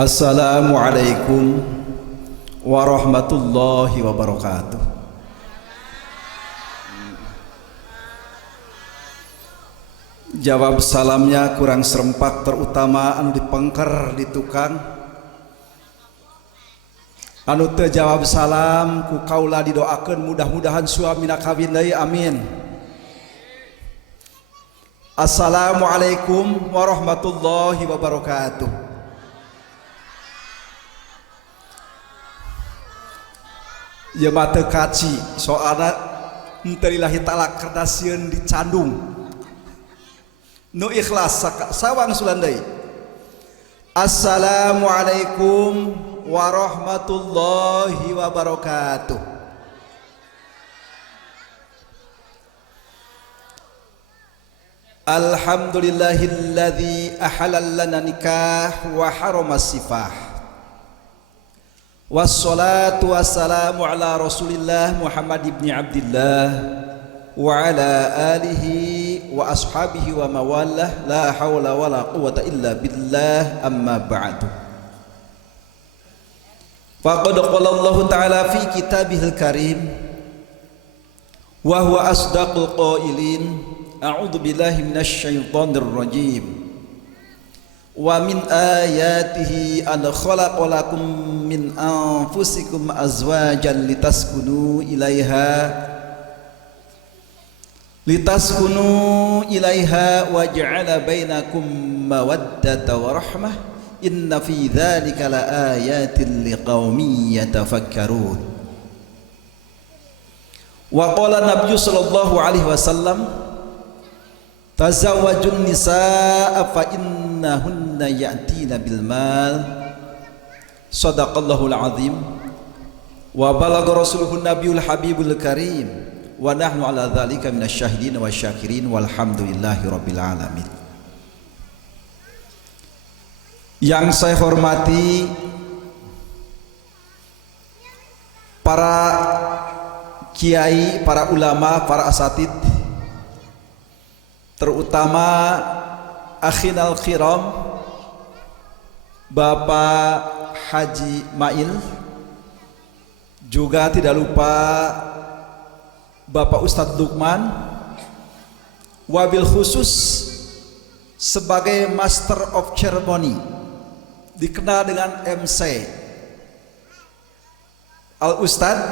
Assalamualaikum warahmatullahi wabarakatuh. Jawab salamnya kurang serempak, terutama anu dipengker di tukang. Anu teu jawab salam ku kaula didoakeun mudah-mudahan suamina kawin deui, amin. Assalamualaikum warahmatullahi wabarakatuh. Ya mata kaci soalna henteu lillahi ta'ala kardasieun dicandung nu ikhlas sawang sulan deui. Assalamualaikum warahmatullahi wabarakatuh. Alhamdulillahilladzi ahalal lana nikah wa harama sifah. Wassalatu wassalamu ala Rasulillah Muhammad ibn Abdillah wa ala alihi wa ashabihi wa mawalah, la hawla wa la quwata illa billah, amma ba'du. Faqad qala Allah ta'ala fi kitabihil karim wa huwa asdaqul qailin, a'udzu billahi minasy syaithanir rajim. Wa min ayatihi an khalaqa lakum min anfusikum azwajan litaskunu ilaiha wa ja'ala bainakum mawaddata wa rahmah, inna fi dzalika laayatin liqaumin yatafakkarun. Wa qala nabiyyu sallallahu alaihi wasallam, tazawwajun nisaa fa innahunna ya'tina bil mal. Sadaqallahul azim. Wa balagha rasuluhun nabiyul habibul karim. Wa nahnu ala dzalika minasyahidin wa syakirin walhamdulillahi rabbil alamin. Yang saya hormati para kiai, para ulama, para asatid, terutama akhinal kiram Bapak Haji Mail, juga tidak lupa Bapak Ustadz Lukman, wabil khusus sebagai Master of Ceremony dikenal dengan MC Al Ustadz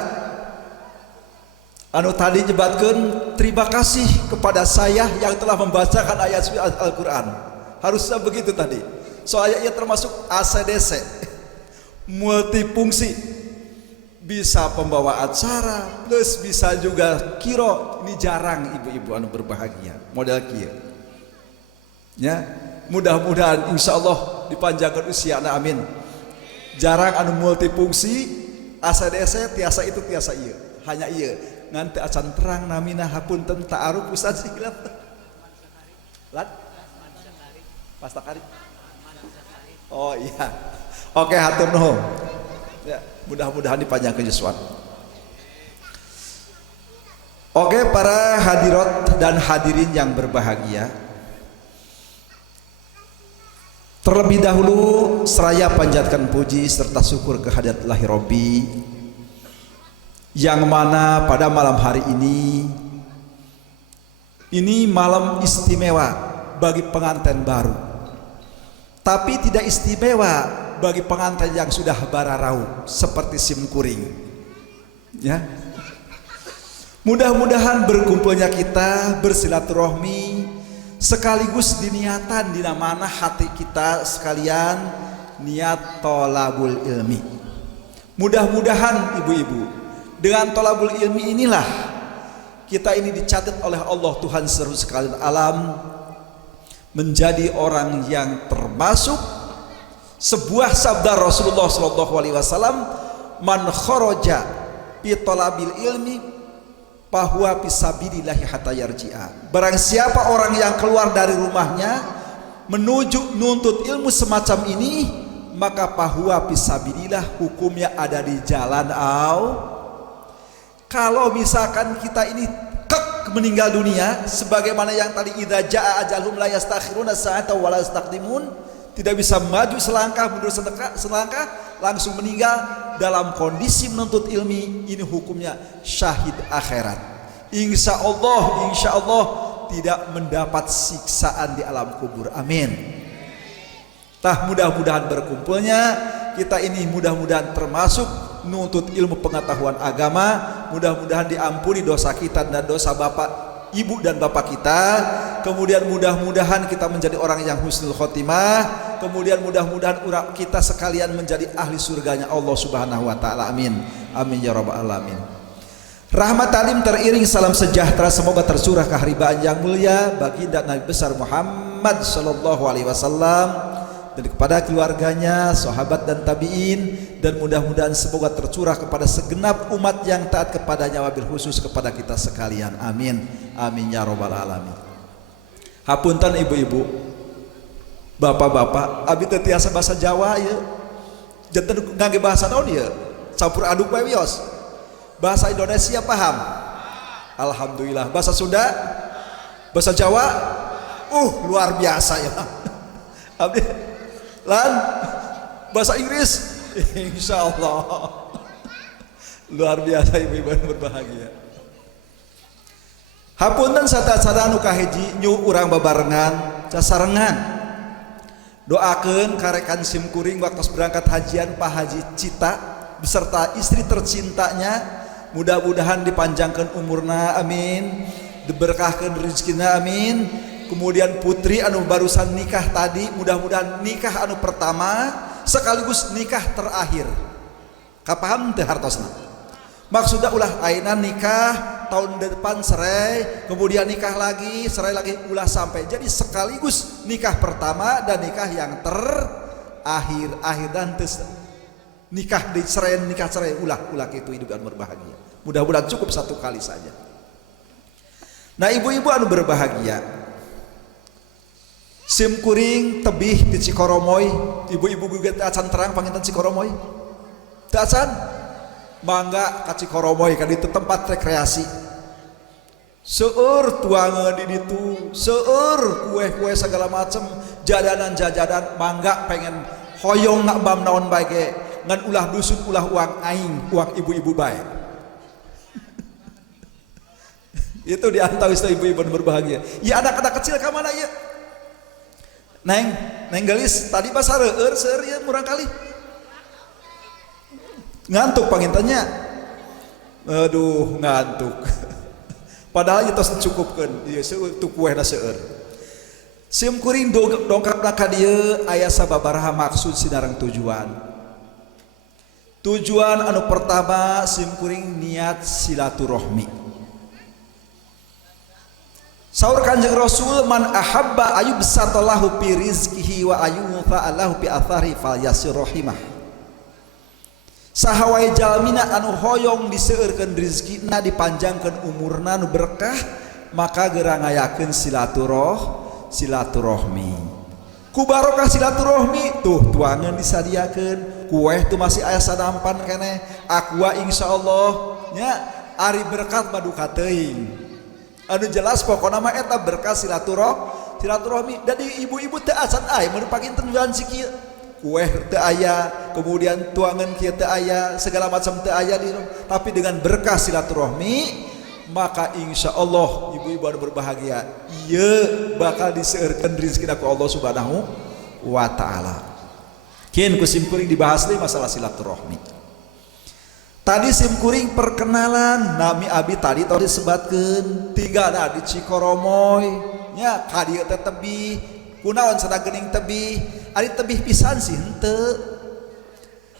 anu tadi nyebatkeun terima kasih kepada saya yang telah membacakan ayat Al-Quran. Harusnya begitu tadi. Soalnya ia termasuk ACDC, multifungsi, bisa pembawa acara plus bisa juga kiro. Ini jarang ibu-ibu anu berbahagia model kieu ya. Mudah-mudahan insyaallah dipanjangkan usia, amin. Jarang anu multifungsi ACDC, tiasa itu tiasa ieu, hanya ieu nganti acan terang namina hapunten ta'aruf Ustaz hilaf lat pastakari. Oh iya, oke, hatur nuhun ya, mudah-mudahan dipanjangkan sesuatu. Oke, para hadirat dan hadirin yang berbahagia, terlebih dahulu seraya panjatkan puji serta syukur kehadirat Ilahi Rabbi, yang mana pada malam hari ini malam istimewa bagi pengantin baru, tapi tidak istimewa bagi pengantin yang sudah bararau seperti simkuring ya. Mudah-mudahan berkumpulnya kita bersilaturahmi sekaligus diniatan di mana hati kita sekalian niat tolabul ilmi. Mudah-mudahan ibu-ibu, dengan tolabul ilmi inilah kita ini dicatat oleh Allah Tuhan seluruh sekalian alam menjadi orang yang termasuk sebuah sabda Rasulullah SAW, man kharaja fi talabil ilmi fahuwa fi sabilillahi hatta yarji'a. Barang siapa orang yang keluar dari rumahnya menuju nuntut ilmu semacam ini, maka fahuwa fi sabilillah, hukumnya ada di jalan Allah. Kalau misalkan kita ini meninggal dunia sebagaimana yang tadi idza jaa ajalhum la yastakhiruna sa'ata wa la yastaqdimun, tidak bisa maju selangkah, mundur selangkah, langsung meninggal dalam kondisi menuntut ilmi. Ini hukumnya syahid akhirat. Insya Allah tidak mendapat siksaan di alam kubur. Amin. Mudah-mudahan berkumpulnya kita ini mudah-mudahan termasuk nuntut ilmu pengetahuan agama. Mudah-mudahan diampuni dosa kita dan dosa bapak, ibu dan bapak kita. Kemudian mudah-mudahan kita menjadi orang yang husnul khotimah. Kemudian mudah-mudahan kita sekalian menjadi ahli surganya Allah Subhanahu wa taala. Amin. Amin ya rabbal alamin. Rahmat talim teriring salam sejahtera semoga tercurah keharibaan yang mulia baginda Nabi besar Muhammad sallallahu alaihi wasallam dan kepada keluarganya, sahabat dan tabi'in, dan mudah-mudahan semoga tercurah kepada segenap umat yang taat kepadanya, wabil khusus kepada kita sekalian. Amin. Amin ya rabbal alamin. Hapunten ibu-ibu, bapak-bapak, abi teu tiasa bahasa Jawa ya. Janten ngangge bahasa naon ya? Campur aduk bae wios. Bahasa Indonesia paham? Alhamdulillah. Bahasa Sunda? Bahasa Jawa? Luar biasa ya. Abdi lan bahasa Inggris insya Allah luar biasa ibu-ibu berbahagia. Hapunten sada-sada anu kahiji nyu urang babarengan sasarengan doakeun karekan simkuring waktu berangkat hajian Pak Haji Cita beserta istri tercintanya, mudah-mudahan dipanjangkan umurna amin, diberkahkan rezekina amin. Kemudian putri anu barusan nikah tadi, mudah-mudahan nikah anu pertama sekaligus nikah terakhir. Kapaham teh hartosna? Maksudnya ulah ayeuna nikah tahun depan serai, kemudian nikah lagi, serai lagi, ulah sampai. Jadi sekaligus nikah pertama dan nikah yang terakhir, dan nikah di serai, nikah cerai, ulah itu hidup dan berbahagia. Mudah-mudahan cukup satu kali saja. Nah ibu-ibu anu berbahagia, sim kuring tebih di Cikoromoy, ibu-ibu juga acan terang panginten Cikoromoy, acan mangga ka Cikoromoy kan itu tempat rekreasi. Seueur tuangan di ditu, seueur kue-kue segala macem, jajanan mangga pengen hoyong nak bam naon bae ge, ngan ulah dusun ulah uang aing, uang ibu-ibu bae. Itu diantau ibu-ibu berbahagia. Ya anak-anak kecil ka mana ya? Neng gelis tadi pas hareueur seueur ieu murang kali. Ngantuk pangintennya. Aduh, ngantuk. Padahal ieu tos cukupkeun. Ieu seueur tu kuehna seueur. Sim kuring dongkapna ka dieu aya sababaraha maksud sinareng tujuan. Tujuan anu pertama sim kuring niat silaturahmi. Saur Kanjeng Rasul, man ahabba ayubsatallahu fi rizqihi wa ayunfa'alahu fi athari falyasir rahimah. Saha wae jalmina anu hoyong diseueurkeun rezekina, dipanjangkeun umurna nu berkah, maka gerangayakeun silaturahmi. Ku barokah silaturahmi tuh tuangan disadiakeun, kueh tuh masih aya sadampan keneh, aqua insyaallah nya ari berkat maduka teuing. Anu jelas pokona mah eta berkah silaturahmi. Jadi ibu-ibu teu acan aya mun pakinten jalan si kieu. Kueh teu aya, kemudian tuangan kieu teu aya, segala macam teu aya di, tapi dengan berkah silaturahmi maka insyaallah ibu-ibu anu berbahagia ieu bakal diseueurkeun rezekina ku Allah Subhanahu wa taala. Keun kusimkuring dibahas deui masalah silaturahmi. Tadi simkuring perkenalan nami abi tadi disebatkeun tinggalna di Cikoromoy nya ka dieu teh tebih kunaon cenah geuning tebih ari tebih pisan sih henteu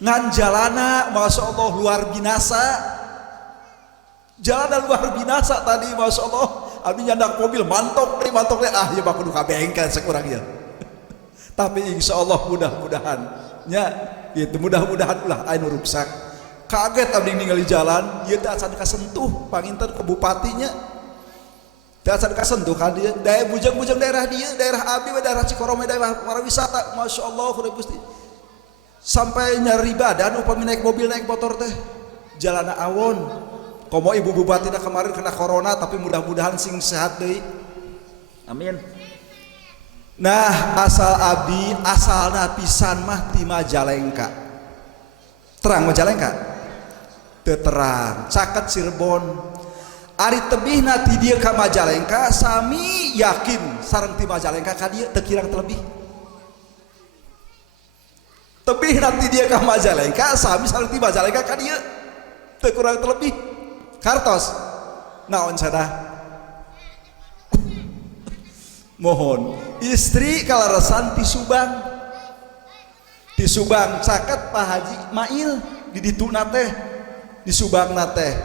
ngan jalana masyaallah luar binasa, jalana luar binasa tadi masyaallah abdi nyandak mobil mantok teh ya mah kudu ka bengkel sakurang ieu. Tapi insyaallah mudah-mudahan nya gitu, mudah-mudahan ulah anu rusak. Kaget abdi ningali jalan, ieu teh acan kasentuh panginten ke bupatinya. Teh acan kasentuh ka dieu, daya bujang-bujang daerah dieu, daerah abdi daerah Cikoromoy, daerah pariwisata, masyaallah kudu Gusti. Sampai nyari badan upami naik mobil naik motor teh. Jalana awon. Komo ibu bupatina kemarin kena corona tapi mudah-mudahan sing sehat deui. Amin. Nah asal abdi asalna pisan mah ti Majalengka. Terang Majalengka? Teu terang, caket Cirebon. Ari tebihna ti dieu ka Majalengka sami yakin sareng ti Majalengka ka dieu teu kirang terlebih. Tebihna ti dieu ka Majalengka sami sareng ti Majalengka ka dieu teu kurang terlebih. Kartos naon cenah? Mohon istri kalarasan ti Subang caket Pak Haji Mail di dituna teh di Subang teh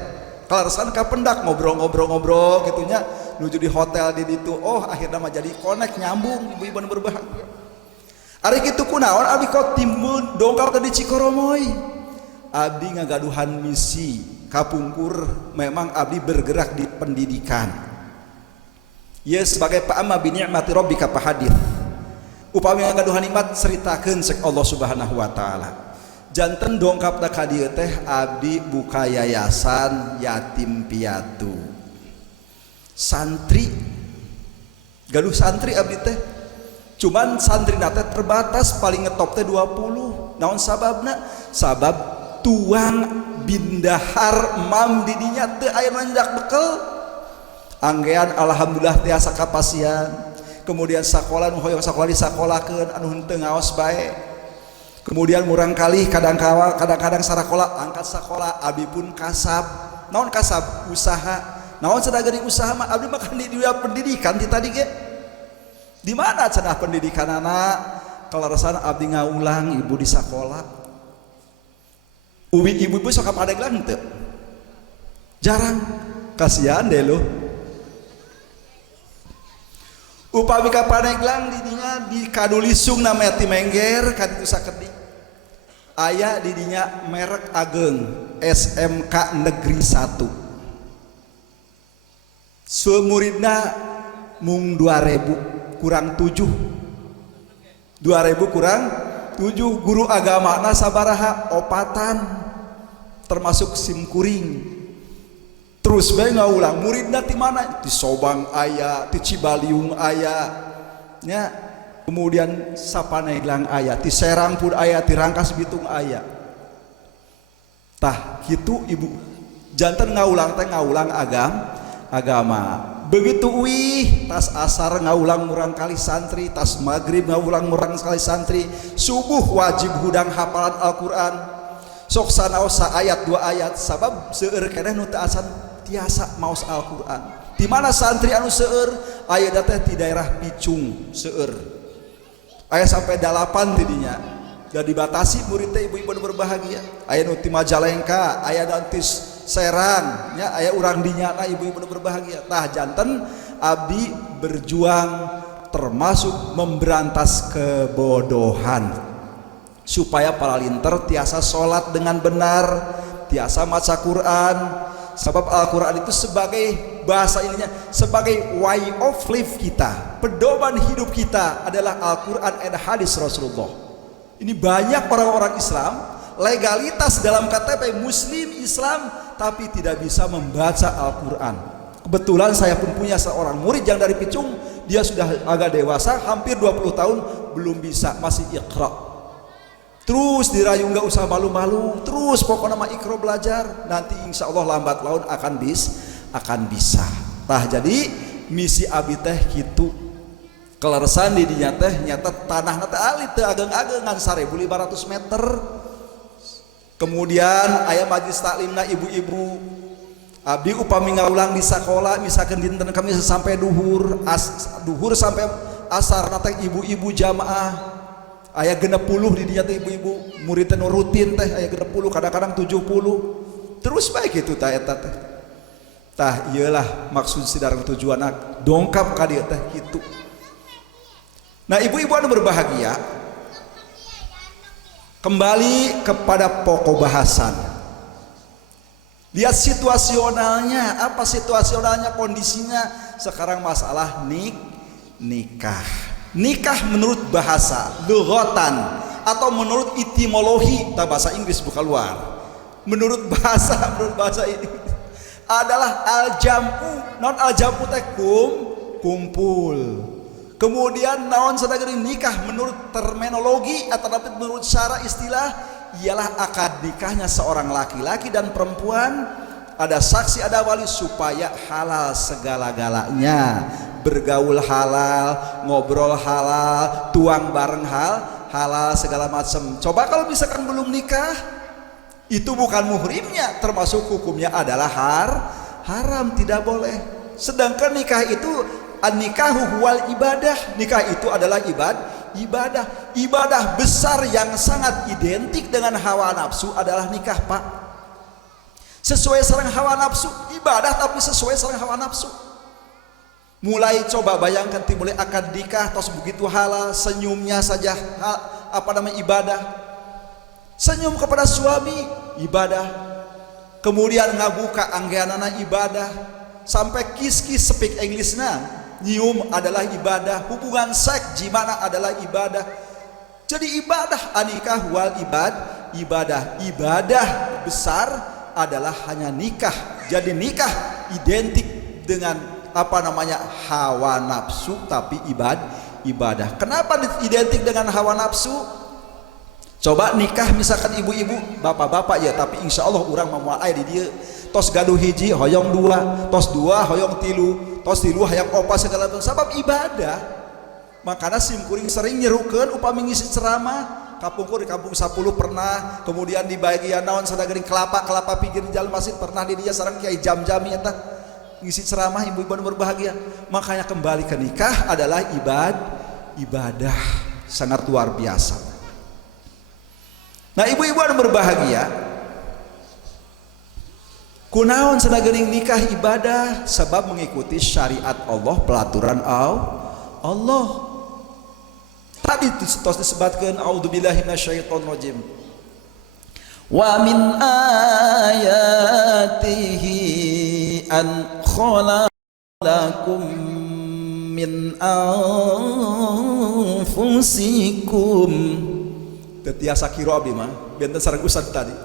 kalarasan ka pendak ngobrol gitunya nuju di hotel di ditu. Oh akhirnya mah jadi connect nyambung ibu-ibu berbahagia. Ari kitu kunaon abdi kok timbul dongkal ka di Cikoromoy. Abdi ngagaduhan misi kapungkur, memang abdi bergerak di pendidikan. Ya sebagai pa'amma bi ni'mati rabbika fahadits. Upami ngagaduhan nikmat ceritakeun cek Allah Subhanahu wa taala. Janten dongkap ka dieu teh abdi buka yayasan yatim piatu. Santri gaduh santri abdi teh. Cuman santri teh terbatas paling ngetop teh 20. Naon sababna? Sabab tuang bindahar mam didinya teu aya nu nyak bekel. Anggean alhamdulillah tiasa kapasian. Kemudian sakola nu hoyong sakola disakolakeun anu henteu ngaos bae. Kemudian murang kali kadang-kadang sarakola angkat sakola abdi pun kasab. Naon kasab? Usaha. Naon cenah geuning usaha mah abdi mah kan di dunia pendidikan di tadi ge. Di mana cenah pendidikan anak? Kalarasan abdi ngaulang ibu di sakola. Uwi ibu-ibu sok ka Pandeglang teu? Jarang. Kasihan deh lo. Upami ka Pandeglang didinya di Kadulisung namanya ti Mengger kaditu sakedik. Aya didinya merek ageng SMK Negeri 1. Semuridna mung 2000 kurang 7. 2000 kurang 7. Guru agamana sabaraha? Opatan termasuk simkuring. Terus bae ngaulang muridna ti mana? Ti Sobang aya, ti Cibaliung aya. Nya. Kemudian Sapaneglang aya, ti Serang pun aya, ti Rangkas Bitung aya. Tah kitu ibu. Janten ngaulang teh ngaulang agama. Begitu wih tas asar ngaulang murang kali santri, tas maghrib ngaulang murang kali santri, subuh wajib hudang hafalan Al-Qur'an. Sok sanaos ayat 2 ayat sabab seueur keneh nu teu asan tiasa maos Al-Qur'an. Di mana santri anu seueur aya teh di daerah Picung seueur. Aya sampai 8 tidinya. Da dibatasi murid teh ibu-ibu berbahagia. Aya nu ti Majalengka, aya di Serang, nya aya urang dinyana ibu-ibu berbahagia. Tah janten abdi berjuang termasuk memberantas kebodohan supaya palalinter tiasa sholat dengan benar, tiasa maca Quran. Sebab Al-Quran itu sebagai bahasa ininya, sebagai way of life kita, pedoman hidup kita adalah Al-Quran dan hadis Rasulullah. Ini banyak orang-orang Islam legalitas dalam KTP Muslim Islam tapi tidak bisa membaca Al-Quran. Kebetulan saya pun punya seorang murid yang dari Picung, dia sudah agak dewasa, hampir 20 tahun belum bisa, masih iqra. Terus dirayu nggak usah malu-malu, terus pokoknya mah ikro belajar, nanti insya Allah lambat laun akan bisa. Tah jadi misi abi teh gitu, keleresan di dinya teh nyata tanah nate alit teh ageng-agengan 1.500 meter. Kemudian aya majlis taklimna ibu-ibu, abdi upami ngaulang di sekolah, misalkan dinten kami sampai duhur sampai asar nate ibu-ibu jamaah. Aya 60 di dinya teh ibu-ibu murid teh rutin teh aya 60 kadang-kadang 70 terus baik gitu tah eta teh. Tah iyalah maksud sidareng tujuan dongkap ka dieu teh kitu. Nah ibu-ibu anu berbahagia, kembali kepada pokok bahasan. Lihat situasionalnya, apa situasionalnya kondisinya sekarang masalah nikah. Nikah menurut bahasa lughatan atau menurut etimologi, bahasa Inggris bukan luar. Menurut bahasa ini adalah al-jam'u. Non al-jam'u teh kumpul. Kemudian naon sadagering nikah menurut terminologi atau menurut syara istilah ialah akad nikahnya seorang laki-laki dan perempuan, ada saksi ada wali supaya halal segala-galanya, bergaul halal, ngobrol halal, tuang bareng halal segala macam. Coba kalau misalkan belum nikah, itu bukan muhrimnya, termasuk hukumnya adalah haram, tidak boleh. Sedangkan nikah itu an-nikahu huwal ibadah, nikah itu adalah ibadah besar yang sangat identik dengan hawa nafsu adalah nikah, Pak. Sesuai sareng hawa nafsu, ibadah tapi sesuai sareng hawa nafsu. Mulai coba bayangkan mulai akad nikah tos begitu halal, senyumnya saja ibadah. Senyum kepada suami ibadah. Kemudian ngabuka anggeanana ibadah. Sampai kiss-kiss speak Englishna nyium adalah ibadah, hubungan seks jimana adalah ibadah. Jadi ibadah anikah wal ibadah besar adalah hanya nikah. Jadi nikah identik dengan hawa nafsu tapi ibadah. Kenapa identik dengan hawa nafsu? Coba nikah misalkan ibu-ibu, bapak-bapak ya, tapi insya Allah orang memuai di dia tos gaduh hiji hoyong dua, tos dua hoyong tilu, tos tilu hayang opa segala macam, sabab ibadah. Makanya simkuring sering nyerukeun upami ngisi ceramah, kapungkur di kampung 10 pernah, kemudian di bagian naon sadagering kelapa pinggir jalan masjid pernah di dia sareng kiai jam-jami eta ngisi ceramah ibu-ibu berbahagia. Makanya kembali ke nikah adalah ibadah sangat luar biasa. Nah, ibu-ibu yang berbahagia, kunaon sadagering nikah ibadah sebab mengikuti syariat Allah, pelaturan Allah. Tadi tos disebutkan a'udzubillahi minasyaitonirrajim. Wa min ayatihi an khalaqakum min anfusikum. Tetiasa kiro abdi mah benten sareng ustad tadi.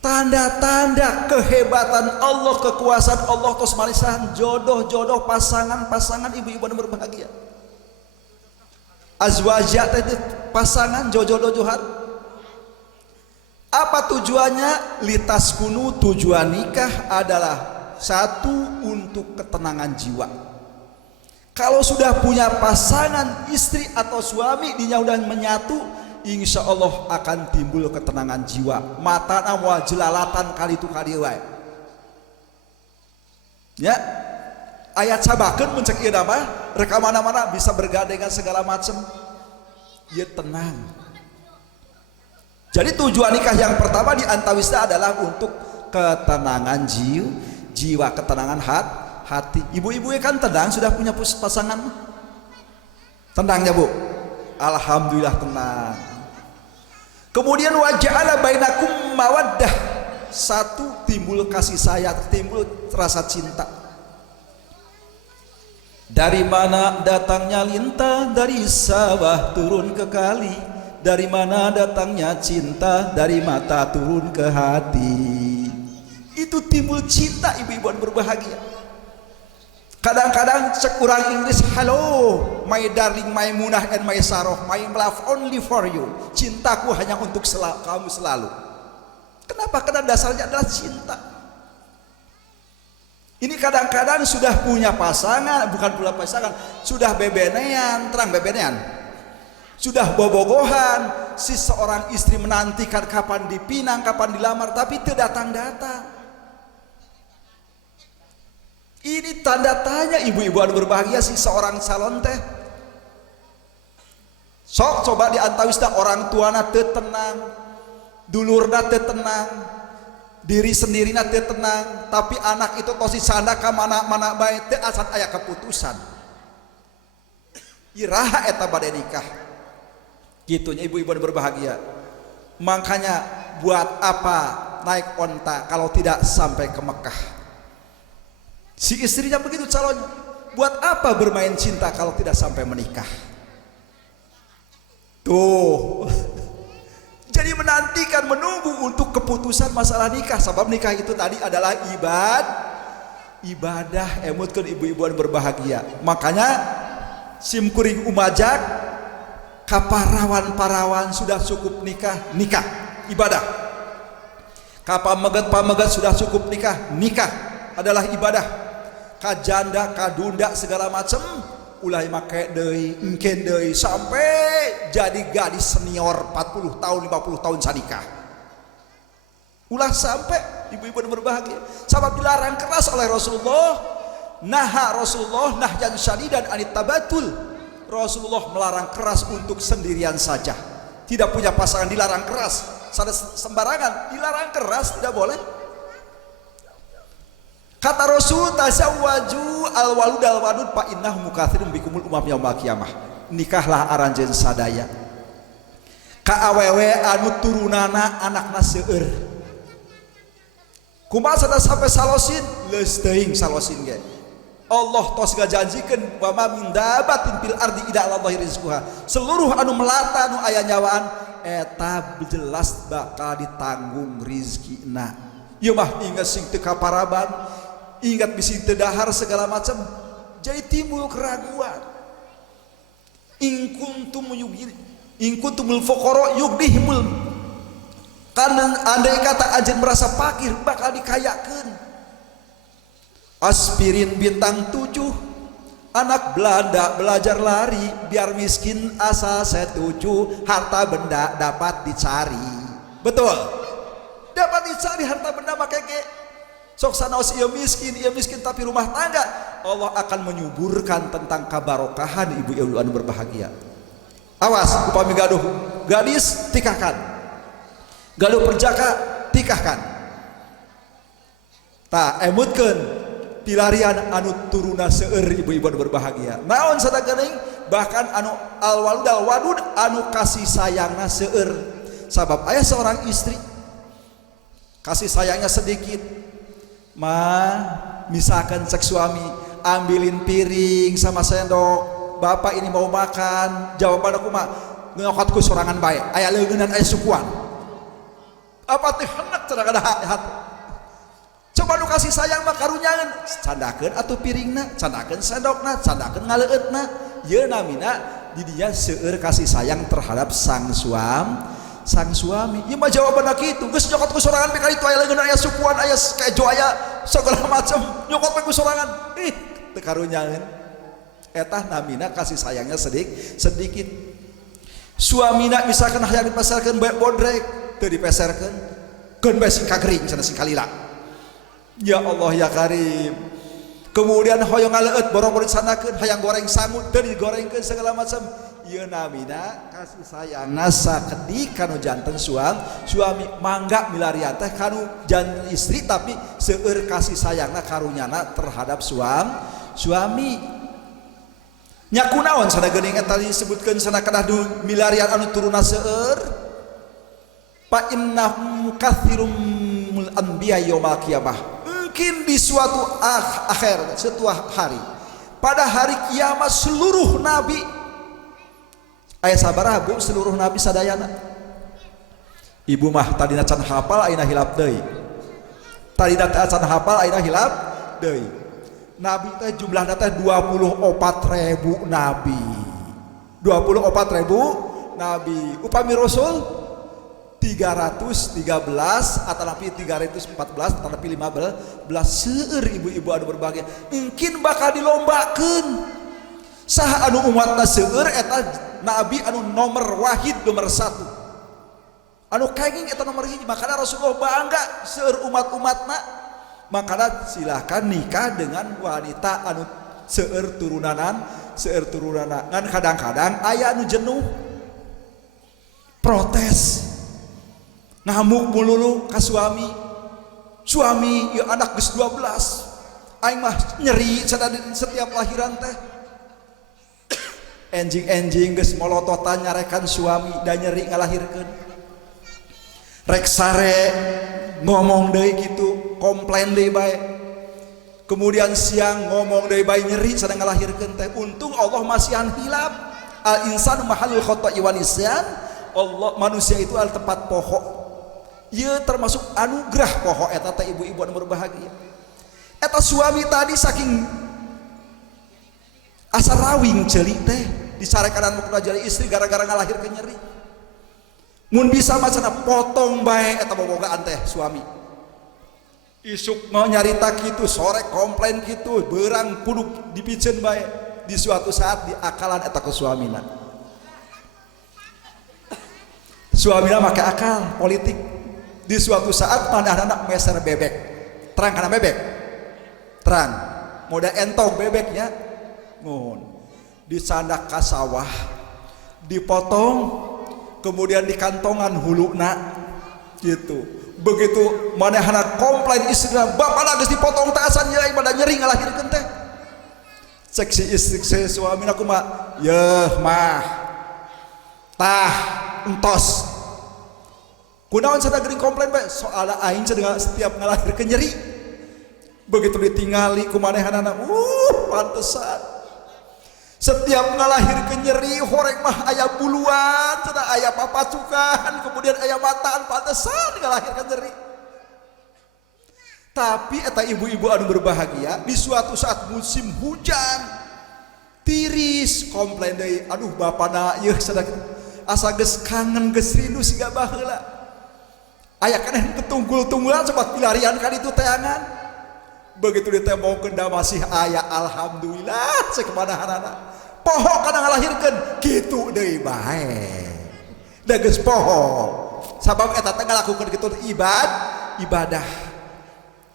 Tanda-tanda kehebatan Allah, kekuasaan Allah tos marisan jodoh pasangan ibu-ibu yang berbahagia. Azwajat itu pasangan jodoh-jodohan. Apa tujuannya? Litas kunu, tujuan nikah adalah satu, untuk ketenangan jiwa. Kalau sudah punya pasangan istri atau suami dinya udah menyatu, insya Allah akan timbul ketenangan jiwa. Mata nama jelalatan kali itu kali wae. Ya, ayat sabakeun mencek ieu nama, reka mana-mana bisa bergandengan segala macam. Ya tenang. Jadi tujuan nikah yang pertama di antawisna adalah untuk ketenangan jiwa, ketenangan hati. Ibu-ibu kan tenang sudah punya pasangan. Tenang ya Bu. Alhamdulillah tenang. Kemudian waja'ala bainakum mawaddah, satu timbul kasih sayang, timbul rasa cinta. Dari mana datangnya lintah, dari sawah turun ke kali. Dari mana datangnya cinta, dari mata turun ke hati. Itu timbul cinta ibu-ibu yang berbahagia. Kadang-kadang cek orang Inggris, hello my darling, my munah and my saroh, my love only for you. Cintaku hanya untuk kamu selalu. Kenapa? Karena dasarnya adalah cinta. Ini kadang-kadang sudah punya pasangan, bukan pula pasangan, sudah bebenean, terang bebenean, sudah bobogohan, si seorang istri menantikan kapan dipinang, kapan dilamar, tapi tidak datang-datang. Ini tanda tanya ibu-ibu yang berbahagia si seorang calon teh. Sok coba diantawisna orang tuana teu tenang, dulurna teu tenang, diri sendiri teu tenang, tapi anak itu tos disanda ka mana-mana bae teu asan aya keputusan. Iraha eta bade nikah. Gitunya ibu-ibu yang berbahagia. Makanya buat apa naik onta kalau tidak sampai ke Mekah? Si istrinya begitu calonnya. Buat apa bermain cinta kalau tidak sampai menikah? Tuh. Jadi menantikan, menunggu untuk keputusan masalah nikah. Sebab nikah itu tadi adalah ibadah emutkeun ibu-ibu anu berbahagia. Makanya simkuring umajak kaparawan-parawan sudah cukup nikah ibadah. Kapamegat sudah cukup nikah adalah ibadah. Kajanda kadunda segala macam ulah make deui engkeun deui sampai jadi gadis senior 40 tahun 50 tahun sanikah. Ulah sampai ibu-ibu berbahagia. Sabab dilarang keras oleh Rasulullah. Rasulullah nahyan syadidan anit tabatul. Rasulullah melarang keras untuk sendirian saja. Tidak punya pasangan dilarang keras. Sembarangan dilarang keras, tidak boleh. Kata Rasul, tazawwaju al-walud al-wadud fa innahu mukatsirun bikumul umam yaumil qiyamah. Nikahlah aranjeun sadaya. Ka awewe anu turunana anakna seueur. Kumaha sada sampai salosin leus teuing salosin ge. Allah tos ngajanjikeun wa ma min dabatin fil ardi illa Allahi rizquha. Seluruh anu melata anu aya nyawaan eta jelas bakal ditanggung rizkina. Ieu mah ingat sing teu kaparaban, ingat bisi teu dahar segala macam, jadi timbul keraguan. In kuntumul fuqara yughnihimul. Karena andai kata anjeun merasa fakir bakal dikayakeun. Aspirin bintang 7, anak Belanda belajar lari biar miskin asal setuju, harta benda dapat dicari. Betul, dapat dicari harta benda make ge. Sok sanaos ieu miskin tapi rumah tangga, Allah akan menyuburkan tentang kabarokahan ibu-ibu anu berbahagia. Awas upami gaduh gadis tikahkan, gaduh perjaka tikahkan. Ta emutkeun pilarian anu turuna seueur ibu-ibu anu berbahagia. Naon sadageuning bahkan anu al-walud al-wadud anu kasih sayangna seueur. Sabab aya seorang istri kasih sayangnya sedikit, misalkan cek suami ambilin piring sama sendok, bapak ini mau makan, jawaban aku mah ngokotku sorangan bae, aya leungeunnan aya sukuan. Apa teh hendak cenah kada hati. Coba nu kasih sayang mah karunyaeun, candakeun atuh piringna, candakeun sendokna, candakeun ngaleueutna. Ieu namina di dinya seueur kasih sayang terhadap sang suami. Ieu mah jawabanna kitu, geus nyokot ku sorangan be kali tu aya leungeunna aya sukuan, aya kejo aya segala macam, nyokot be ku sorangan. Teu karunyaeun. Eta namina kasih sayangnya sedikit. Suamina misalkan hayang dipeserkeun bae bodrek, teu dipeserkeun. Keun bae sing kagering cenah sing kalila. Ya Allah ya Karim. Kemudian hoyong ngaleut boro-boro disanakeun, hayang goreng sangut teu digorengkeun segala macam. Ieu namina kasih sayangna sakedik kanu janten suami mangga milarian teh kanu janten istri tapi seueur kasih sayangna karunyana terhadap suami. Nya kunaon sadageuning eta disebutkeun sana kana milarian anu turuna seueur. Fa innahum katsirumul anbiya yaumil qiyamah. Mungkin di suatu akhir setelah hari, pada hari kiamat seluruh nabi aya sabaraha bu seluruh nabi sadayana. Ibu mah tadina can hafal ayeuna hilap deui. Tadina can hafal ayeuna hilap deui. Nabi teh jumlahna teh 24.000 nabi. 24.000 nabi. Upami rasul 313 atau nabi 314 atau nabi 15 seueur ibu-ibu anu berbahagia. Mungkin bakal dilombakeun. Saha anu umatna seueur eta nabi anu nomor wahid nomor 1. Anu kenging eta nomor 1, makana Rasulullah bangga seueur umat-umatna. Makana silahkan nikah dengan wanita anu seueur turunana. Ngan kadang-kadang aya anu jenuh protes. Ngamuk mululu ka suami ya anak geus 12 aing mah nyeri setiap lahiran teh enjing geus molototan nyarekan suami dan nyeri ngalahirkeun rek sare ngomong deui kitu komplain deui bae kemudian siang ngomong deui bae nyeri sadang ngalahirkeun teh untung Allah masihan hilap al insanu mahallul khata'i wan nisyan. Allah manusia itu al tempat pokok. Ieu termasuk anugerah pokok eta teh ibu-ibu anu berbahagia. Eta suami tadi saking asa rawing ceuli teh disarekan mukna jari istri gara-gara ngalahirkeun nyeri. Mun bisa macana potong bae eta bobogaan teh suami. Isuk mau nyarita kitu, sore komplain kitu, beurang kudu dipikeun bae. Di suatu saat diakalan eta ku suamina. Suamina make akal politik. Di suatu saat manehna meser bebek. Terang kana bebek. Terang. Moda entong bebeknya. Nuhun. Disandak ka sawah, dipotong, kemudian dikantongan huluna gitu. Begitu manehna komplain istrina, bapana geus dipotong teh asa nyeri pada nyeri ngalahirkeun teh. Cek si istri saya suamina kumaha, yeuh mah tah entos kunaon cenah geuning komplain bae soalna aing cenah setiap ngalahirkeun nyeri. Begitu ditingali ku manehanana, pantesan setiap ngalahirkeun nyeri horeng mah aya buluan cenah, aya papacukan, kemudian aya mataan, pantesan ngalahirkeun nyeri. Tapi eta ibu-ibu anu berbahagia di suatu saat musim hujan tiris komplain deui, aduh bapana ieu sadak asa geus kangen geus rindu siga baheula. Aya keneh ketunggul-tunggulan coba pilarian ka ditu teangan. Begitu ditembongkeun da masih aya alhamdulillah cek manahanana. Poho kana ngalahirkeun kitu deui bae. Da geus poho. Sabab eta teh ngalakukeun kitu ibadah.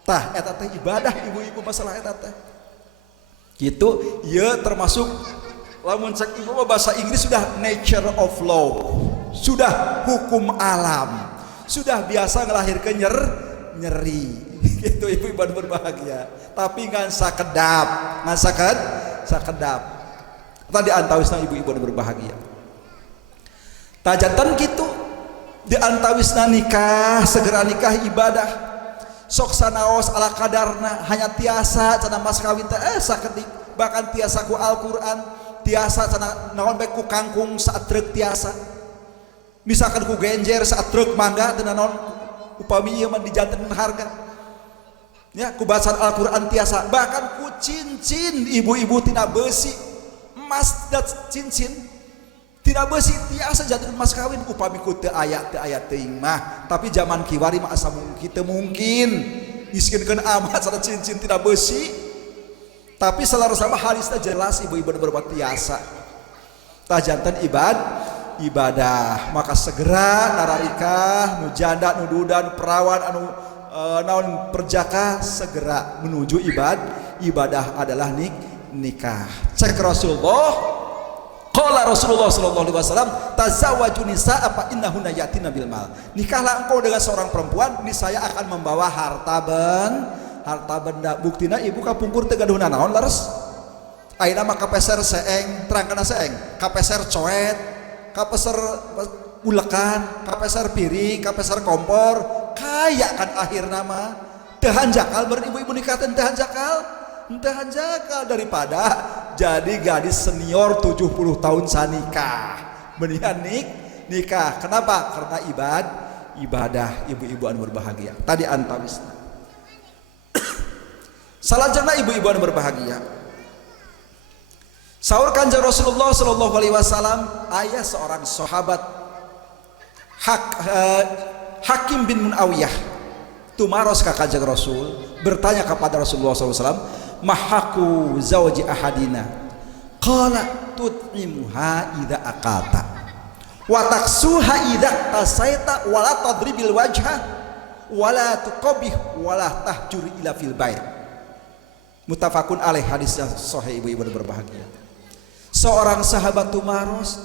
Tah eta teh ibadah ibu-ibu masalah eta teh. Gitu, ieu termasuk lamun cek ibu bahasa Inggris sudah nature of law. Sudah hukum alam. Sudah biasa ngelahirkeun nyeri. Gitu ibu-ibu berbahagia. Tapi ngan sakedap, sakedap. Tadi antawisna ibu-ibu berbahagia. Tajantan gitu di antawisna nikah, segera nikah ibadah. Sok sanaos ala kadarna hanya tiasa cenah mas kawin teh sakedik bahkan tiasa ku Al-Qur'an tiasa cenah naon bae ku kangkung saat truk tiasa misalkan ku genjer saat truk mangga teu naon upami ieu mah dijanten harga nya ku bacaan Al-Qur'an tiasa bahkan ku cincin ibu-ibu tina besi emas dan cincin tina besi tiasa janten mas kawin upami ku teu aya teuing mah tapi zaman kiwari mah asa mungkin miskinkeun amat sana cincin tina besi tapi salarasa mah halisna jelas ibu-ibu berbuat tiasa tah janten ibadah maka segera nararikah nu janda nu duda nu perawan anu naon perjaka segera menuju ibadah adalah nikah. Cek Rasulullah qala Rasulullah sallallahu alaihi wasallam tazawwaju nisaa fa innahunna yatina bil mal. Nikahlah engkau dengan seorang perempuan niscaya akan membawa harta benda. Buktina ibu kapungkur teu gaduhna naon leres. Ayeuna mah kapeser seeng, terangkeun seeng, kapeser coet, kapeser ulekan, kapeser piring, kapeser kompor, kaya kan akhirna mah. Teu hanjakal beribu-ibu nikah teh teu hanjakal daripada jadi gadis senior 70 tahun sanikah mendingan nikah. Kenapa? Karena ibadah ibu-ibu anu berbahagia tadi antawisna. Salajengna ibu-ibu anu berbahagia saur kanjeng Rasulullah sallallahu alaihi wasallam aya seorang sahabat Hakim bin Munawiyah tumaros ka kanjeng Rasul bertanya kepada Rasulullah sallallahu alaihi wasallam mahaku zawji ahadina qala tut'imuha idza aqata wa taksuha idza tasaita wala tadribil wajha wala tuqabih wala tahjur ila fil bait. Muttafaqun alaih, hadisnya sahih ibu-ibu berbahagia. Seorang sahabat tumaros,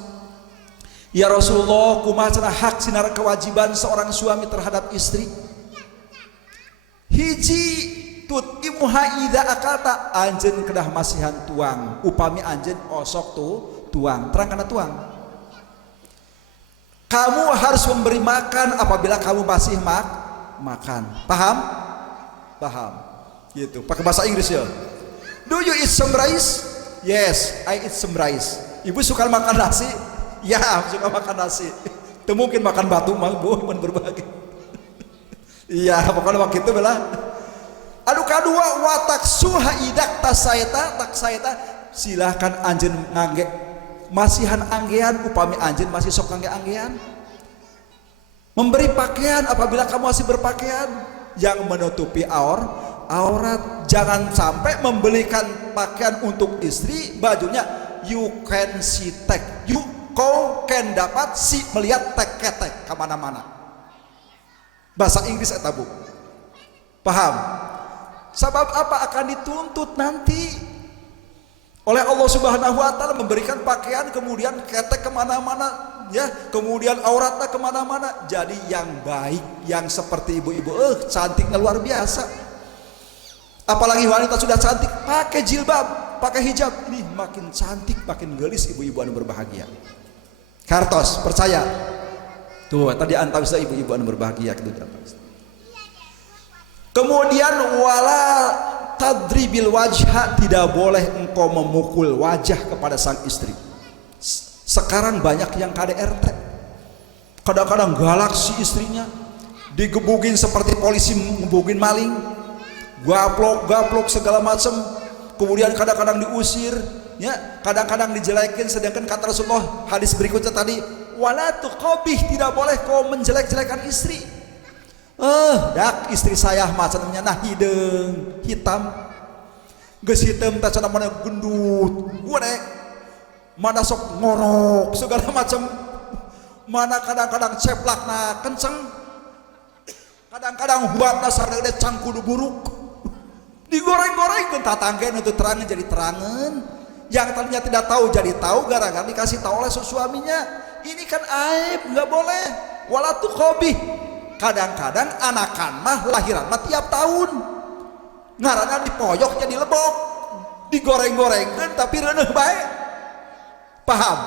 ya Rasulullah kumaha cenah hak sinar kewajiban seorang suami terhadap istri? Hiji tut'imuha idza akata anjeun kedah masihan tuang upami anjeun osok tuang terang kana tuang kamu harus memberi makan apabila kamu masih makan paham gitu pakai bahasa Inggris ya. Do you eat some rice? Yes, I eat some rice. Ibu suka makan nasi? Ya, suka makan nasi. Itu mungkin makan batu mah bu berbahagia. Iya pokoknya waktu itu belah anu kadua watak suha idak tak saeta silahkan anjeun ngangge masihan anggean upami anjeun masih sok ngangge anggean. Memberi pakaian apabila kamu masih berpakaian yang menutupi aurat. Jangan sampai membelikan pakaian untuk istri, bajunya you can see tag, kau can dapat si melihat tek-tek kemana-mana. Bahasa Inggris eta Bu. Paham? Sebab apa akan dituntut nanti oleh Allah Subhanahu wa taala memberikan pakaian kemudian ketek kemana-mana ya, kemudian auratnya kemana-mana. Jadi yang baik, yang seperti ibu-ibu cantiknya luar biasa. Apalagi wanita sudah cantik pakai jilbab, pakai hijab, ini makin cantik, makin gelis ibu-ibu anu berbahagia. Kartos percaya tuh tadi antam bisa ibu-ibu anu berbahagia gitu. Kemudian wala tadribil wajha, tidak boleh engkau memukul wajah kepada sang istri. Sekarang banyak yang KDRT, kadang-kadang galak si istrinya, digebugin seperti polisi ngebugin maling, gaplok segala macam, kemudian kadang-kadang diusir, ya, kadang-kadang dijelekin. Sedangkan kata Rasulullah hadis berikutnya tadi, wala tuqabih, tidak boleh kau menjelek-jelekan istri. Dak istri saya macamnya nah hidung hitam, geus hitam teh cenah mana gendut, goreng, mana sok ngorok segala macam, mana kadang-kadang ceplakna kenceng, kadang-kadang huatna sareng cangkudu buruk, digoreng-goreng tatangkeun untuk terangan jadi terangan, yang tadinya tidak tahu jadi tahu gara-gara dikasih tahu oleh suaminya. Ini kan aib, nggak boleh. Wala tuqabih. Kadang-kadang anakan mah lahiran mah tiap tahun, ngaranna dipoyok jadi lebok, digoreng-gorengkan tapi reuneuh bae. Paham?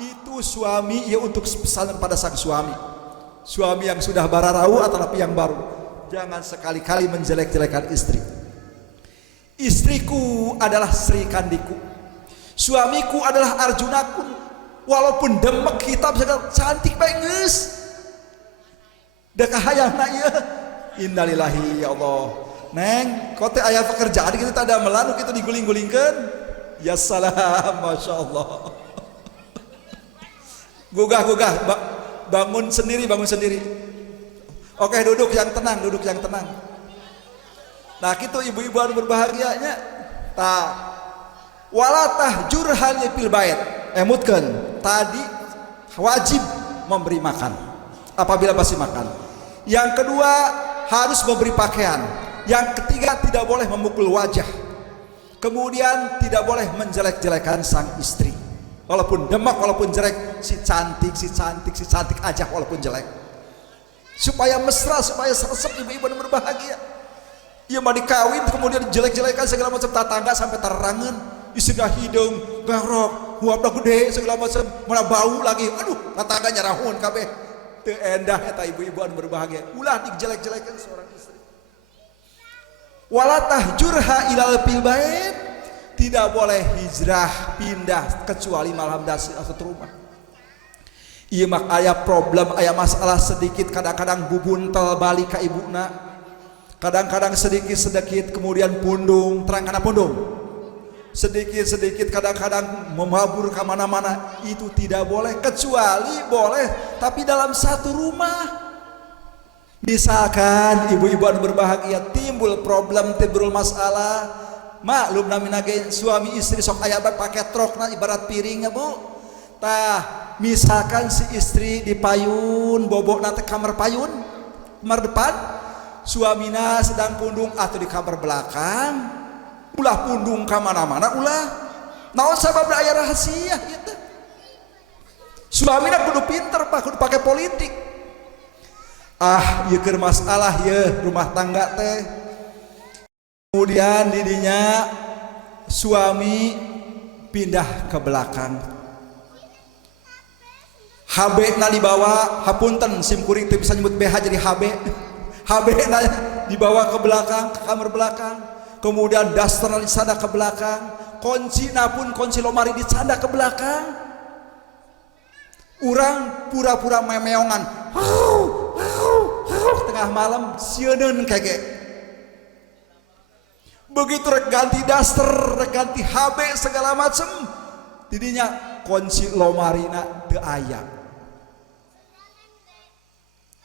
Itu suami ya, untuk pesan pada sang suami yang sudah bararau atau yang baru, jangan sekali-kali menjelek-jelekan istri. Istriku adalah Sri Kandiku, suamiku adalah Arjunaku, walaupun demek hitam segala cantik bae geus. Dak hayangna ieu innalillahi ya Allah. Neng kote aya pekerjaan kitu teh ada melanu kitu diguling-gulingkeun. Ya salam, Masya Allah. Gugah bangun sendiri. Oke, duduk yang tenang. Nah kitu ibu-ibu anu berbahagianya tah wala tahjur hal fil bait. Emutkeun tadi wajib memberi makan apabila masih makan. Yang kedua harus memberi pakaian. Yang ketiga tidak boleh memukul wajah. Kemudian tidak boleh menjelek-jelekan sang istri. Walaupun demak, walaupun jelek, si cantik aja walaupun jelek. Supaya mesra, supaya seresep ibu-ibu dan berbahagia. Ia mau dikawin kemudian jelek-jelekan segala macam tetangga sampai terangan. Istilah hidung, garok, huapna gede segala macam, mana bau lagi. Aduh, tetangga nyarahun kabeh. Teu endah eta ibu-ibu anu berbahagia. Ulah dijelek-jelekan seorang istri. Wala tahjurha ilal fil bait, tidak boleh hijrah pindah kecuali malam dasi atau rumah. Ieu mah aya problem, aya masalah sedikit kadang-kadang bubuntel balik ka ibuna. Kadang-kadang sedikit kemudian pundung, terang kana pundung. Sedikit kadang-kadang memabur kemana-mana. Itu tidak boleh, kecuali boleh tapi dalam satu rumah. Misalkan ibu-ibu anu berbahagia timbul problem, timbul masalah, maklum namina ge suami istri sok aya pakai trokna ibarat piringnya Bu. Tah misalkan si istri di payun, bobokna teh kamar payun, kamar depan, suamina sedang pundung atau di kamar belakang. Ulah pundung ka mana-mana ulah. Naon sabab aya rahasia gitu. Suamina kudu pinter Pak, kudu pakai politik. Ieu keur masalah ye rumah tangga teh. Kemudian didinya suami pindah ke belakang. HB na dibawa, hapunten sim kuring teu bisa nyebut BH jadi HB. HB na dibawa ke belakang, ke kamar belakang. Kemudian daster disanda ke belakang, kunci lomari disanda ke belakang. Urang pura-pura memeongan, tengah malam sieun kage. Begitu rek ganti daster, rek ganti HB segala macem, didinya kunci lomarina teu aya.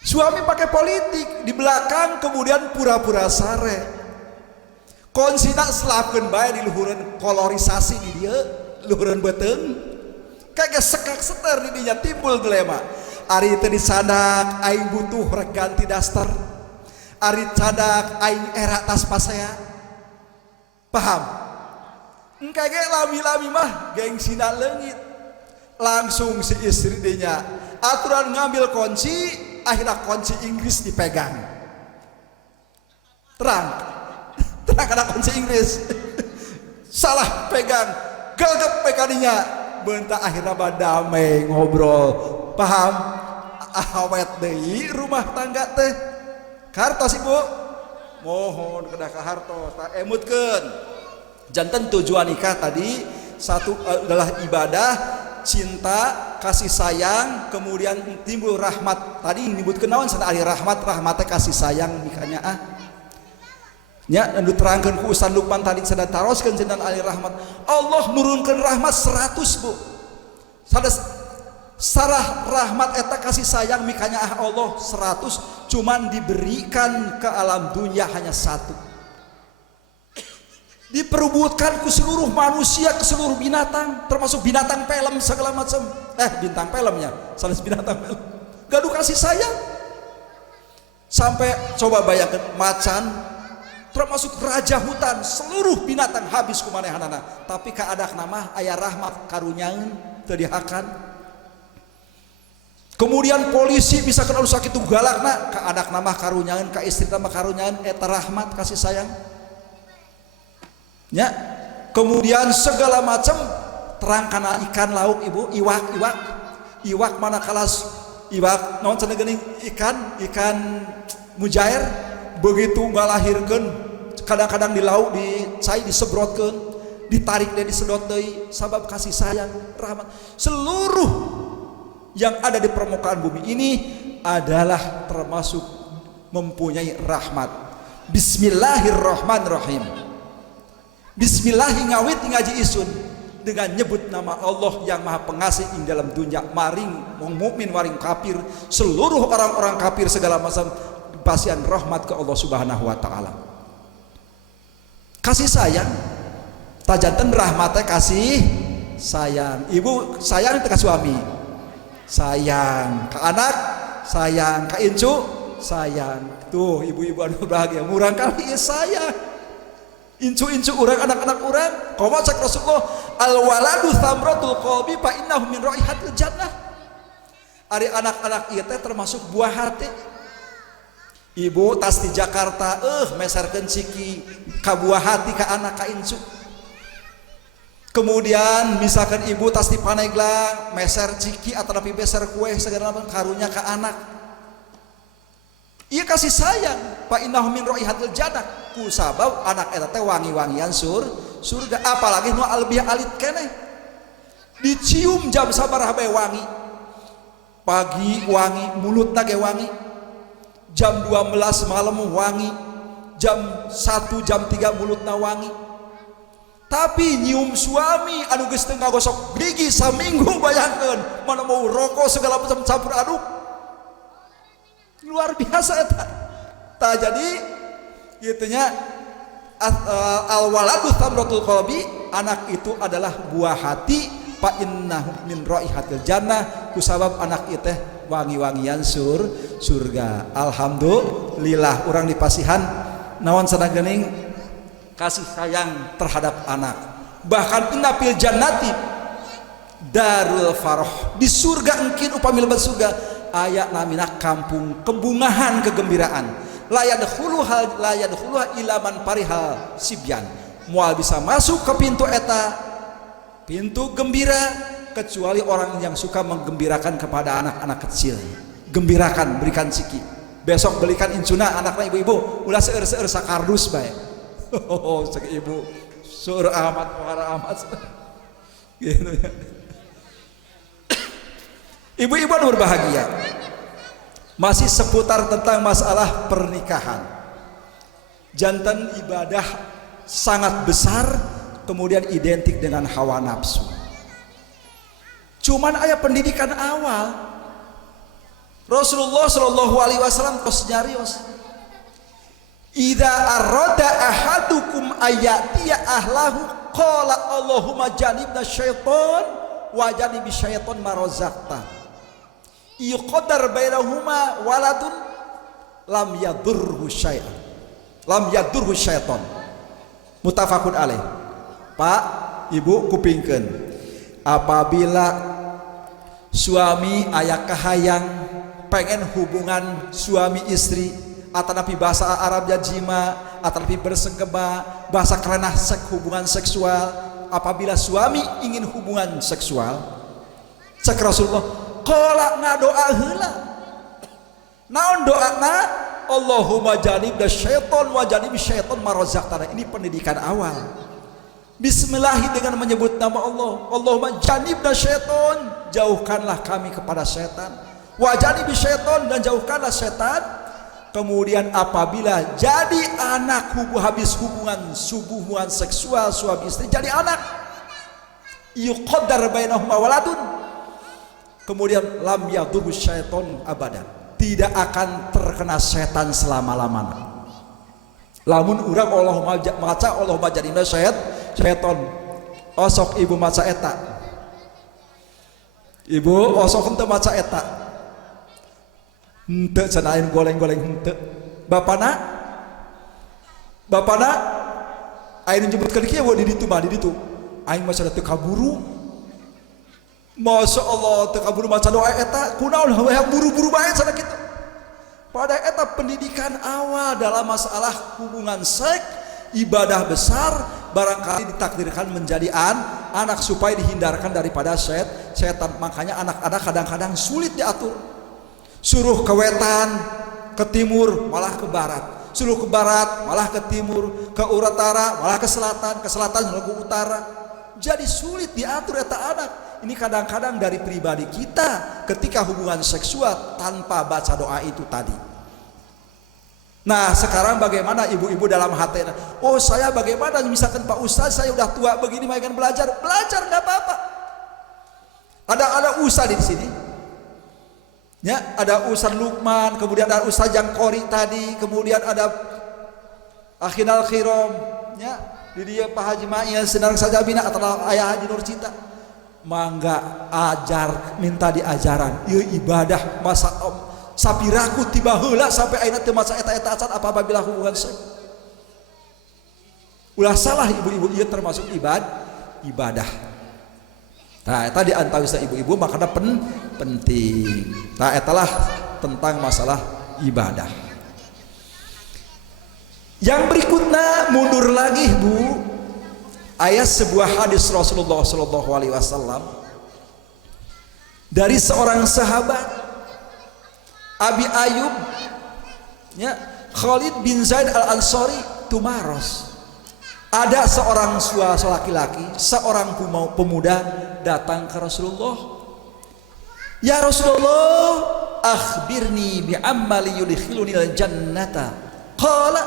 Suami pakai politik di belakang, kemudian pura-pura sare. Kuncina selapkeun bae di luhureun kolorisasi di dieu, luhureun beuteung. Kagak sekak seter di dinya timbul dilema. Ari teu disadak aing butuh rek ganti daster. Ari cadak aing era tas pasea. Paham? Engke ge lami-lami mah gengsina leungit. Langsung si istri dinya aturan ngambil kunci, akhirnya kunci Inggris dipegang. Terang ada kunci Inggris. Salah pegang, gelgep peganinya. Bentar akhirnya badamai ngobrol. Paham? Awet deui rumah tangga teh. Kartos ibu, mohon kedah ka hartos tak emutkeun. Janten tujuan nikah tadi satu adalah ibadah, cinta, kasih sayang, kemudian timbul rahmat. Tadi nyebutkeun naon cenah ari rahmat, rahmatnya kasih sayang mikanya nya anu terangkeun ku Ustaz Lukman tadi cenah taroskeun cenah ali rahmat. Allah nurunkeun rahmat 100 Bu. Sarah rahmat eta kasih sayang mikanya Allah 100, cuman diberikan ke alam dunia hanya 1. Diperebutkan ke seluruh manusia, ke seluruh binatang, termasuk binatang film segala macam. Bintang filmnya, sanes binatang film. Gaduh kasih sayang. Sampai coba bayangkan macan, termasuk raja hutan, seluruh binatang habis kumanehanana. Tapi kaadak nama aya rahmat karunyaeun teu dihakan. Kemudian polisi bisa kenal sakitu galakna, kaadak nama karunyaeun, ka istri nama karunyaeun eta rahmat kasih sayang. Ya, kemudian segala macam terangkana ikan laut ibu, iwak mana kalas iwak naon cenah geuning ikan mujair begitu ngalahirkeun kadang-kadang di laut dicai disebrotkeun, ditarik dan disedot deui sabab kasih sayang rahmat. Seluruh yang ada di permukaan bumi ini adalah termasuk mempunyai rahmat. Bismillahirrahmanirrahim. Bismillahi ngawit ngaji isun dengan nyebut nama Allah yang maha pengasih ing dalam dunia, maring wong mukmin waring kafir, seluruh orang-orang kafir segala macam pasian rahmat ke Allah Subhanahu wa taala. Kasih sayang tajanten rahmatnya kasih sayang. Ibu sayang ke suami, sayang ke anak, sayang ke incu, sayang. Tuh ibu-ibu anu bahagia murang kali sayang. Incu-incu urang, anak-anak urang, komo cek Rasulullah, al waladu thamratul qalbi fa innahu min raihatil jannah. Ari anak-anak ieu teh termasuk buah hati. Ibu tas di Jakarta meserkeun ciki ka buah hati ka anak ka incu. Kemudian misalkan ibu tas di Paneglang meser ciki atau napi beser kue segala karunya ka anak. Iya kasih sayang, fa innahu min raihatil jannah. Ku sabab anak eta teh wangi-wangian surga, apalagi nu albiah alit keneh. Dicium jam sabaraha bae wangi. Pagi wangi, mulutna ge wangi. Jam 12 malam wangi. Jam 1 jam 3 mulutna wangi. Tapi nyium suami anu geus teu ngagosok gigi saminggu bayangkeun, mana mau rokok segala macam campur aduk. Luar biasa eta. Tah jadi gitunya al waladu thamratul qalbi, anak itu adalah buah hati, fa innahu min raihatil jannah, kusabab anak itu teh wangi-wangian surga. Alhamdulillah urang dipasihan naon cenah geuning kasih sayang terhadap anak. Bahkan inna fil jannati darul farah, di surga engkin upami lebat surga aya namina kampung kebungahan kegembiraan. La yadkhuluha illa man parihal sibyan. Moal bisa masuk ke pintu eta, pintu gembira, kecuali orang yang suka menggembirakan kepada anak-anak kecil. Gembirakan, berikan ciki. Besok belikan incuna anaknya ibu-ibu, ulah seueur-seueur sakardus bae. Oh, cek ibu, seueur amat pohara amat. Gitu ya. Ibu-ibu anu berbahagia, masih seputar tentang masalah pernikahan. Jantan ibadah sangat besar, kemudian identik dengan hawa nafsu. Cuman aya pendidikan awal. Rasulullah Shallallahu Alaihi Wasallam tos nyarios, idza arada ahadukum ayatiya ahlahu qala Allahumma janibna syaiton wa janibi syaiton ma razaqta. Yuqaddar bainahuma waladun lam yadurhu syai'an. Lam yadurhu syaiton. Muttafaqun alaih. Pak, Ibu kupingkeun. Apabila suami aya kahayang pengen hubungan suami istri atanapi bahasa Arabnya jima, atanapi bersenggema, bahasa kerenah hubungan seksual. Apabila suami ingin hubungan seksual, cek Rasulullah, qala ngadoa heula. Naon doana? Allahumma janibna syaiton wa janibi syaiton ma razaqtana. Ini pendidikan awal. Bismillah dengan menyebut nama Allah. Allahumma janibna syaiton, jauhkanlah kami kepada setan. Wa janibi syaiton, dan jauhkanlah setan. Kemudian apabila jadi anak habis hubungan seksual suami istri jadi anak, yuqaddar bainahuma waladun, kemudian lam yadurru syaiton abadan, tidak akan terkena setan selama-lamanya. Lamun urang Allahumma maca Allahumma janibna syaiton, osok ibu maca eta, ibu osok henteu maca eta, henteu cenah goleng-goleng henteu. Bapana aing nyebutkeun kieu di ditu mah di ditu aing maca teu kaburu. Masya Allah teu kaburu maca doa eta kunaon hayang buru-buru bae cenah kitu. Pada eta pendidikan awal dalam masalah hubungan seks, ibadah besar, barangkali ditakdirkan menjadi anak supaya dihindarkan daripada setan. Makanya anak-anak kadang-kadang sulit diatur. Suruh ke wetan, ke timur, malah ke barat. Suruh ke barat, malah ke timur, ke utara, malah ke selatan malah ke utara. Jadi sulit diatur eta anak. Ini kadang-kadang dari pribadi kita ketika hubungan seksual tanpa baca doa itu tadi. Nah sekarang bagaimana ibu-ibu dalam hati? Oh saya bagaimana misalkan Pak Ustaz saya udah tua begini makan belajar nggak apa-apa. Ada Ustaz di sini. Ya, ada Ustaz Lukman, kemudian ada Ustaz Jangkori tadi, kemudian ada Akhinal Khirom, ya, di dia Pak Haji Ma'iyah sedang saja bina atau Ayah Haji Nur Cinta. Mangga ajar, minta diajaran. Ieu ibadah masa sapiraku tiba heula sampai ayeuna teu maca eta-eta acan apabila hubungan seks. Ulah salah ibu-ibu, ieu termasuk ibadah. Nah, eta diantawisa ibu-ibu makanya penting. Nah, etalah tentang masalah ibadah. Yang berikutnya mundur lagi, Bu. Ayat sebuah hadis Rasulullah Shallallahu Alaihi Wasallam dari seorang sahabat Abi Ayyub, ya, Khalid bin Zaid Al Ansori Tumaros. Ada seorang laki-laki, seorang pemuda datang ke Rasulullah. Ya Rasulullah, akhbirni bi amali yudkhiluni al jannata. Qala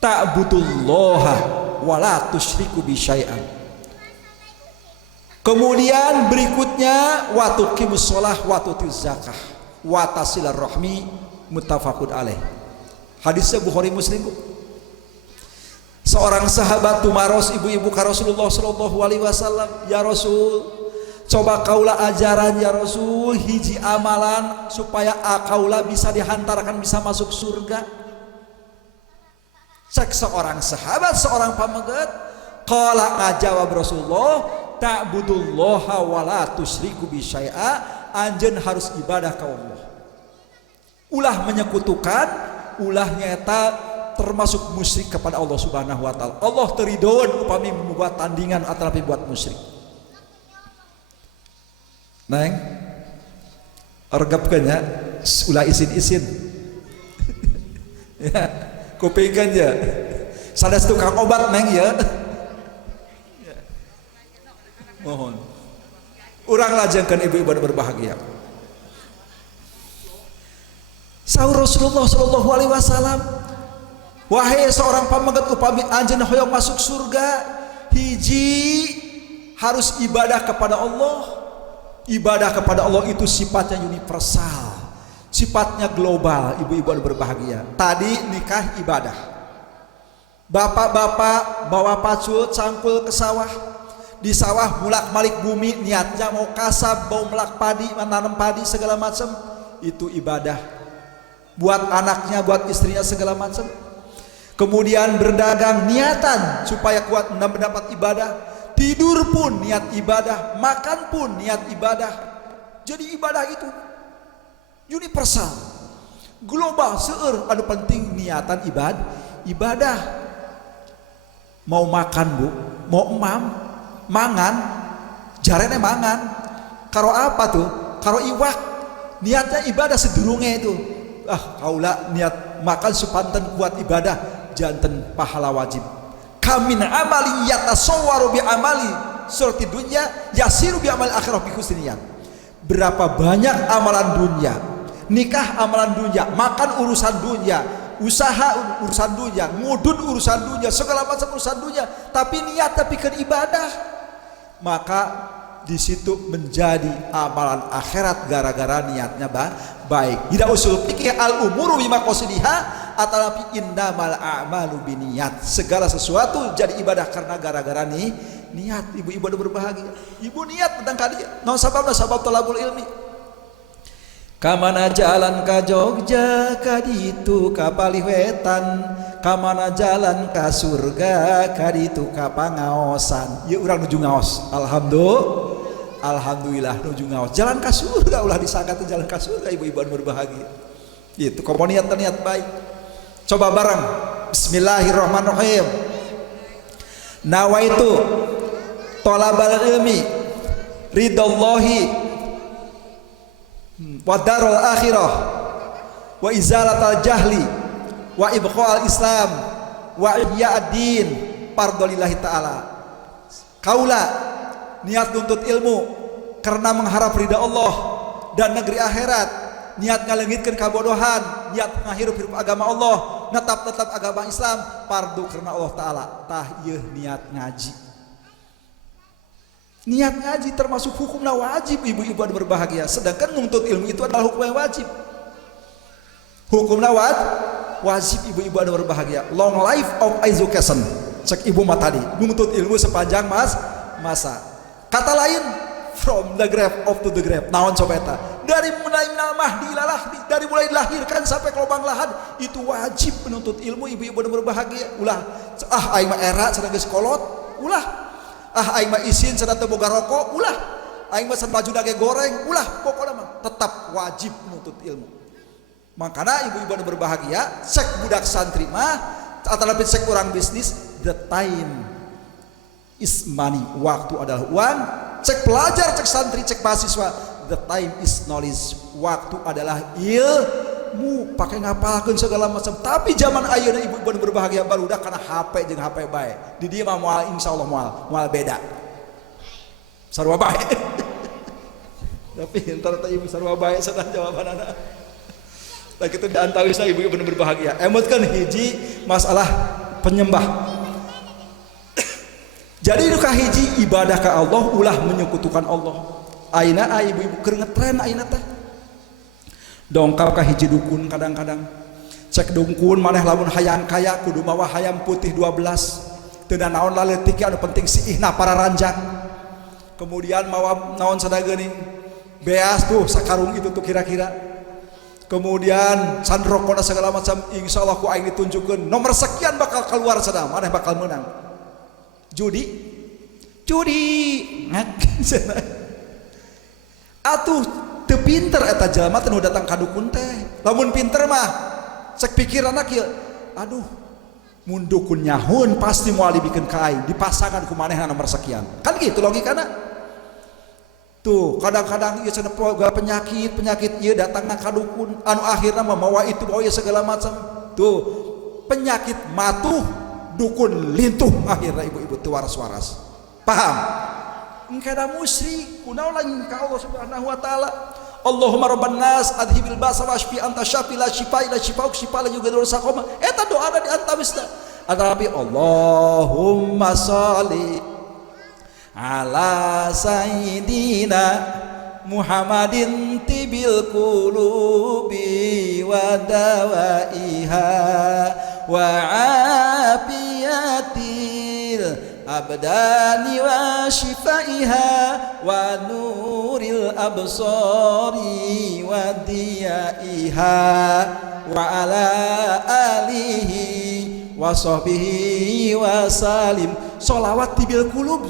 ta'budullaha wala tusyriku bi syai'an. Kemudian berikutnya wa tuqimus shalah wa tutuz zakah wa tasilar rahmi, muttafaqun alaih. Hadisnya Bukhari Muslim. Seorang sahabat Tumaros ibu-ibu ka Rasulullah sallallahu alaihi wasallam, ya Rasul, coba kaulah ajaran ya Rasul hiji amalan supaya akaula bisa dihantarkan bisa masuk surga. Cek seorang sahabat, seorang pamegat, qala ngajawab Rasulullah, ta'budullaha wa la tusyriku bi syai'a, anjeun harus ibadah ka Allah. Ulah menyekutukan, ulah nyata termasuk musyrik kepada Allah Subhanahu wa taala. Allah teridoan upami membuat tandingan atau buat musyrik. Neng, regepkeun nya, ulah isin-isin. Ya. Kupingkan ya, sanes tukang obat neng ya. Mohon, urang lajengkeun ibu-ibu berbahagia. Sahur Rasulullah Shallallahu Alaihi Wasallam, Wahai seorang pamegat upami anjeun hoyong masuk surga, hiji harus ibadah kepada Allah. Ibadah kepada Allah itu sifatnya universal, sifatnya global. Ibu-ibu berbahagia, tadi nikah ibadah. Bapak-bapak bawa pacul cangkul ke sawah, di sawah mulak-malik bumi, niatnya mau kasab, mau melak padi, menanam padi segala macam, itu ibadah. Buat anaknya, buat istrinya segala macam. Kemudian berdagang, niatan supaya kuat mendapat ibadah. Tidur pun niat ibadah, makan pun niat ibadah. Jadi ibadah itu universal, global, seueur anu penting niatan ibadah. Mau makan bu, mau mangan, jarene mangan. Karo apa tuh? Karo iwak. Niatnya ibadah sedurunge itu. Kaula niat makan supanten kuat ibadah, janten pahala wajib. Kamin amali yatasawwaru bi amali surati dunya yasiru bi amali akhirah bi husniyat. Berapa banyak amalan dunia, nikah amalan dunia, makan urusan dunia, usaha urusan dunia, ngudut urusan dunia, segala macam urusan dunia, tapi niat tapi ke ibadah, maka di situ menjadi amalan akhirat gara-gara niatnya baik. Tidak usul fikih al umuru bima qasidiha atalapi innamal a'malu biniyat. Segala sesuatu jadi ibadah karena gara-gara niat. Ibu-ibu ada berbahagia. Ibu niat tentang kali naon sabab thalabul ilmi. Kamana jalan ka Jogja kaditu ka Paliwetan, kamana jalan ka surga kaditu ka pangaosan. Ieu urang nuju ngaos. Alhamdulillah nuju ngaos. Jalan ka surga ulah disangka teh jalan ka surga, ibu-ibu anu berbahagia. Itu komuniat niat baik. Coba bareng. Bismillahirrahmanirrahim. Nawaitu thalabal ilmi ridallahi wa darul akhirah wa izalatal jahli wa ibqa'al islam wa ihya'ad-din fardholillahi ta'ala. Kaula niat nuntut ilmu karena mengharap ridha Allah dan negeri akhirat, niat ngaleungitkeun kabodohan, niat ngahirup agama Allah, netap agama Islam fardu karena Allah Ta'ala. Tah ieu niat ngaji. Niat ngaji termasuk hukumna wajib, ibu-ibu berbahagia. Sedangkan nuntut ilmu itu adalah hukum yang wajib. Hukumna wajib, ibu-ibu berbahagia. Long life of education. Cek ibu mah tadi, nuntut ilmu sepanjang masa. Kata lain, from the grave of to the grave. Naon coba eta? Dari mulai minal mahdi ilalah, dari mulai dilahirkan sampai ke lubang lahan, itu wajib menuntut ilmu, ibu-ibu berbahagia. Ulah, aing mah era cenah geus kolot, ulah. Aing mah isin cenah teu boga rokok, ulah. Aing mah san baju dage goreng, ulah. Pokona mah tetap wajib menuntut ilmu. Makana ibu-ibu anu berbahagia, cek budak santri mah atanapi cek urang bisnis, the time is money, waktu adalah uang. Cek pelajar, cek santri, cek mahasiswa, the time is knowledge, waktu adalah ilmu. Pakai ngapalkeun segala macam. Tapi zaman ayeuna ibu-ibu berbahagia barudak kana HP jeung HP bae. Di dieu mah moal insyaallah moal beda. Sarua bae. Tapi entar teh ibu sarua bae sadah jawabanana. Lah kitu diantawisna ibu-ibu berbahagia. Emutkeun hiji masalah penyembah. Jadi itu hiji ibadah ke Allah ulah menyekutukan Allah. Aina ibu-ibu keur ngetren aina teh. Dongkap ka hiji dukun kadang-kadang. Cek dukun maneh lamun hayang kaya kudu mawa hayam putih 12. Teu naon laletik anu penting siihna para ranjang. Kemudian mawa naon sada geuning beas tuh sakarung itu tuh kira-kira. Kemudian sandrokona segala macam, insyaallah ku aing ditunjukkeun nomor sekian bakal keluar sadam, maneh bakal menang. Judi atuh teu pinter eta jalma teh nu datang ka dukun teh. Lamun pinter mah cek pikiranna kieu, aduh mun dukun nyahun pasti moal dibikeun ka aing, dipasangkan ku manehna nomor sekian. Kan gitu logikana. Tuh kadang-kadang ieu cenah boga penyakit ieu datangna ka dukun anu akhirna mah itu bawa segala macam. Tuh penyakit matuh dukun lintuh akhirnya ibu-ibu teu waras-waras. Paham? Engke da musyrik kunaon lain ka Allah Subhanahu wa taala. Allahumma rabban nas adhibil ba'sa washfi anta syafi la shifaa illa shifaa'uk shifaa la yughadiru saqama. Eta doa di antawisna. Tapi Allahumma sholli ala sayyidina Muhammadin tibil qulubi wa dawaiha wa afiyatil abdani wa shifaiha wa nuril absari wa diyaiha wa ala alihi wa sahbihi wa salim. Sholawat tibil qulub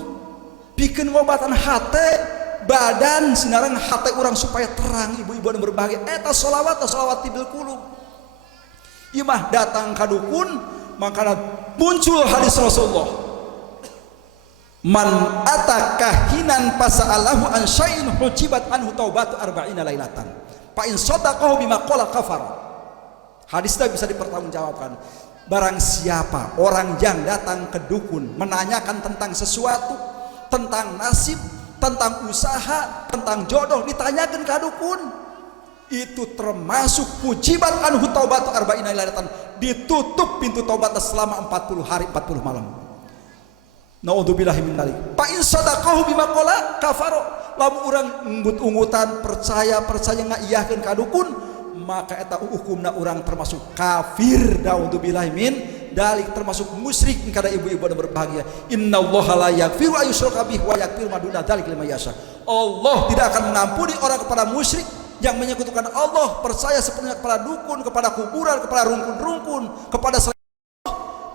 bikin ngobatan hati badan sinarang hati orang supaya terang. Ibu-ibu yang berbahagia eta sholawat tibil qulub. Imah datang ka dukun maka muncul hadis Rasulullah, man atakahinan pasa'alahu an syai'in hujibat anhu taubatu arba'ina lailatan fa in sadaqahu bima qala kafar. Hadisnya bisa dipertanggungjawabkan. Barang siapa orang yang datang ke dukun menanyakan tentang sesuatu, tentang nasib, tentang usaha, tentang jodoh, ditanyakan ke dukun, itu termasuk pujiban anhu taubatu arba'ina lailatan, ditutup pintu taubat selama 40 hari 40 malam. Naudzubillahi min dzalik. Fa in sadaqahu bima qala kafaro. Lamun urang unggut-unggutan percaya ngaiyakeun ka dukun, maka eta hukumna urang termasuk kafir. Naudzubillahi min dalik, termasuk musyrik. Kada ibu-ibu yang berbahagia, innallaha la yaghfiru ayyushraka bihi wa yaghfiru ma duna dzalik liman yasha. Allah tidak akan mengampuni orang kepada musyrik yang menyekutukan Allah, percaya sepenuhnya kepada dukun, kepada kuburan, kepada rungkun-rungkun, kepada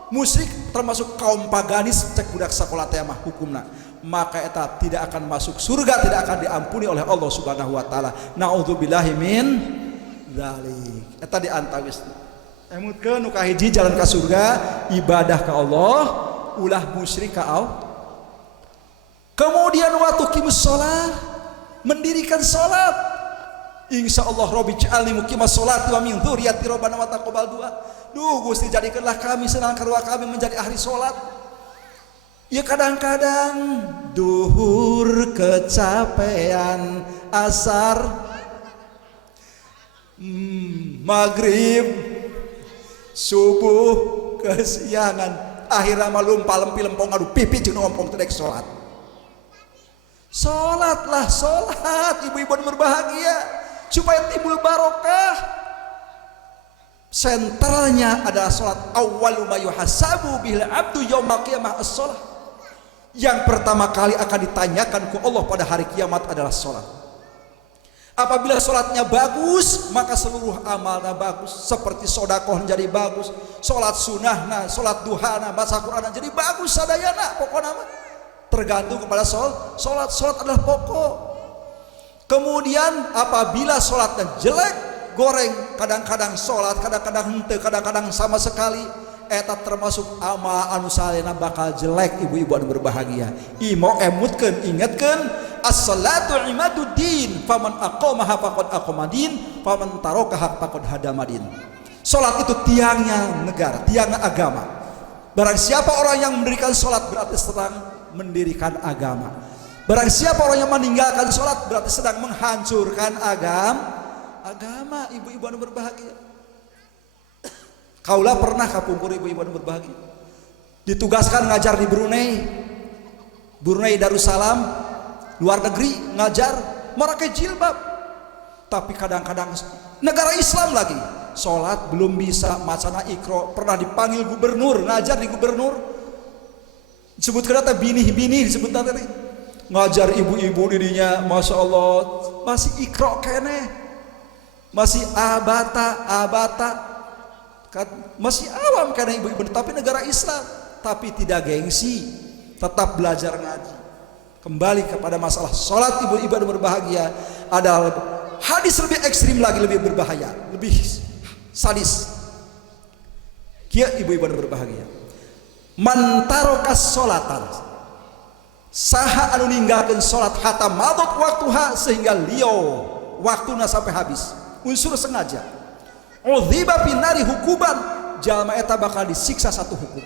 musyrik, termasuk kaum paganis. Cek budak sakola teh mah hukumna, maka eta tidak akan masuk surga, tidak akan diampuni oleh Allah Subhanahu wa taala. Naudzubillahi min dzalik. Eta di antawisna emutkeun nu kahiji jalan ka surga ibadah ka Allah, ulah musyrik ka Allah. Kemudian waktu qimus shalah, mendirikan salat. Insyaallah Rabbi ja'alni muqimas sholati wa min dzurriyyati rabbana wa taqabbal du'a. Duh Gusti, jadikanlah kami senang karua kami menjadi ahli salat. Ya kadang-kadang duhur kecapean, asar maghrib, subuh kesiangan, akhirnya malum palem lempong aduh pipi jeung ompong teu dek salat. Salatlah salat ibu-ibu berbahagia supaya timbul barokah. Sentralnya adalah salat. Awwalu ma yuhasabu bil abdu yaumil qiyamah as-shalah. Yang pertama kali akan ditanyakan ke Allah pada hari kiamat adalah salat. Apabila salatnya bagus, maka seluruh amalnya bagus. Seperti sedekah jadi bagus, salat sunahna, salat duhana, baca Qur'an jadi bagus sadayana. Pokoknya tergantung kepada salat. Salat adalah pokok. Kemudian apabila salatnya jelek, goreng, kadang-kadang salat, kadang-kadang henteu, kadang-kadang sama sekali, eta termasuk amal anu salena bakal jelek. Ibu-ibu anu berbahagia, imo emutkeun, ingetkeun, as-salatu imaduddin, faman aqamaha faqad aqamadin, faman tarakaha faqad hadamadin. Salat itu tiangnya negara, tiangnya agama. Barang siapa orang yang mendirikan salat berarti sedang mendirikan agama. Barang siapa orang yang meninggalkan sholat berarti sedang menghancurkan agama. Ibu-ibu yang berbahagia, kaulah pernah kapungkur ibu-ibu yang berbahagia ditugaskan ngajar di Brunei Darussalam, luar negeri, ngajar memakai jilbab. Tapi kadang-kadang negara Islam lagi sholat belum bisa, macana ikro, pernah dipanggil gubernur, ngajar di gubernur, disebut kata bini-bini, disebut tadi ngajar ibu-ibu dirinya, masya Allah masih ikro kene, masih abata kan, masih awam karena ibu-ibu. Tapi negara Islam, tapi tidak gengsi, tetap belajar ngaji. Kembali kepada masalah sholat, ibu-ibu yang berbahagia, adalah hadis lebih ekstrim lagi, lebih berbahaya, lebih sadis. Kia ibu-ibu yang berbahagia, man tarokas sholatan, saha anu ninggalkeun salat hatta madot waktuha, sehingga liau waktuna sampai habis, unsur sengaja, udhiba binari hukuman, jalma eta bakal disiksa satu hukum.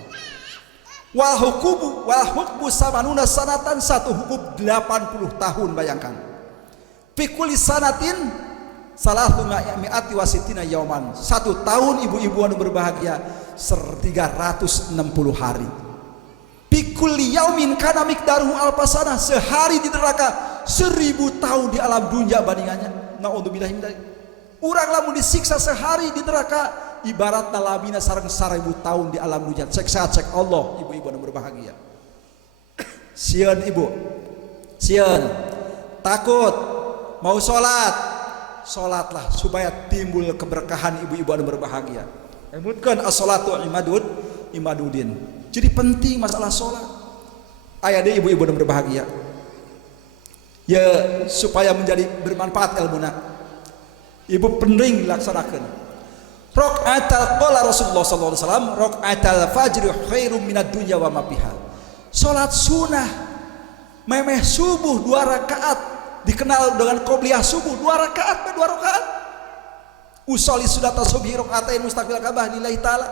Wal hukmu samanuna sanatan, satu hukum 80 tahun. Bayangkan, fi kulli sanatin salatu mi'ati wasitina yauman. 1 tahun ibu-ibu anu berbahagia 360 hari. Bikulli yaumin kana miqdaruhu alfasana, sehari di neraka 1000 tahun di alam dunia bandingannya. Naudzubillah min dzalik. Urang lamun disiksa sehari di neraka ibarat labina sareng 1000 tahun di alam dunia. Cek Allah ibu-ibu anu berbahagia. Sieun ibu, sieun takut mau sholatlah supaya timbul keberkahan ibu-ibu anu berbahagia. Emutkeun as-sholatu imaduddin. Jadi penting masalah sholat. Aya deui ibu-ibu anu berbahagia. Ya supaya menjadi bermanfaat ilmuna. Ibu penting laksanakeun. Raqatal qala Rasulullah sallallahu alaihi wasallam, raqatal fajr khairum minad dunya wa ma fiha. Salat sunah memeh subuh 2 rakaat dikenal dengan qobliyah subuh 2 rakaat. Usolli sunata subhi rakaatain mustaqbil Ka'bah lillahi taala.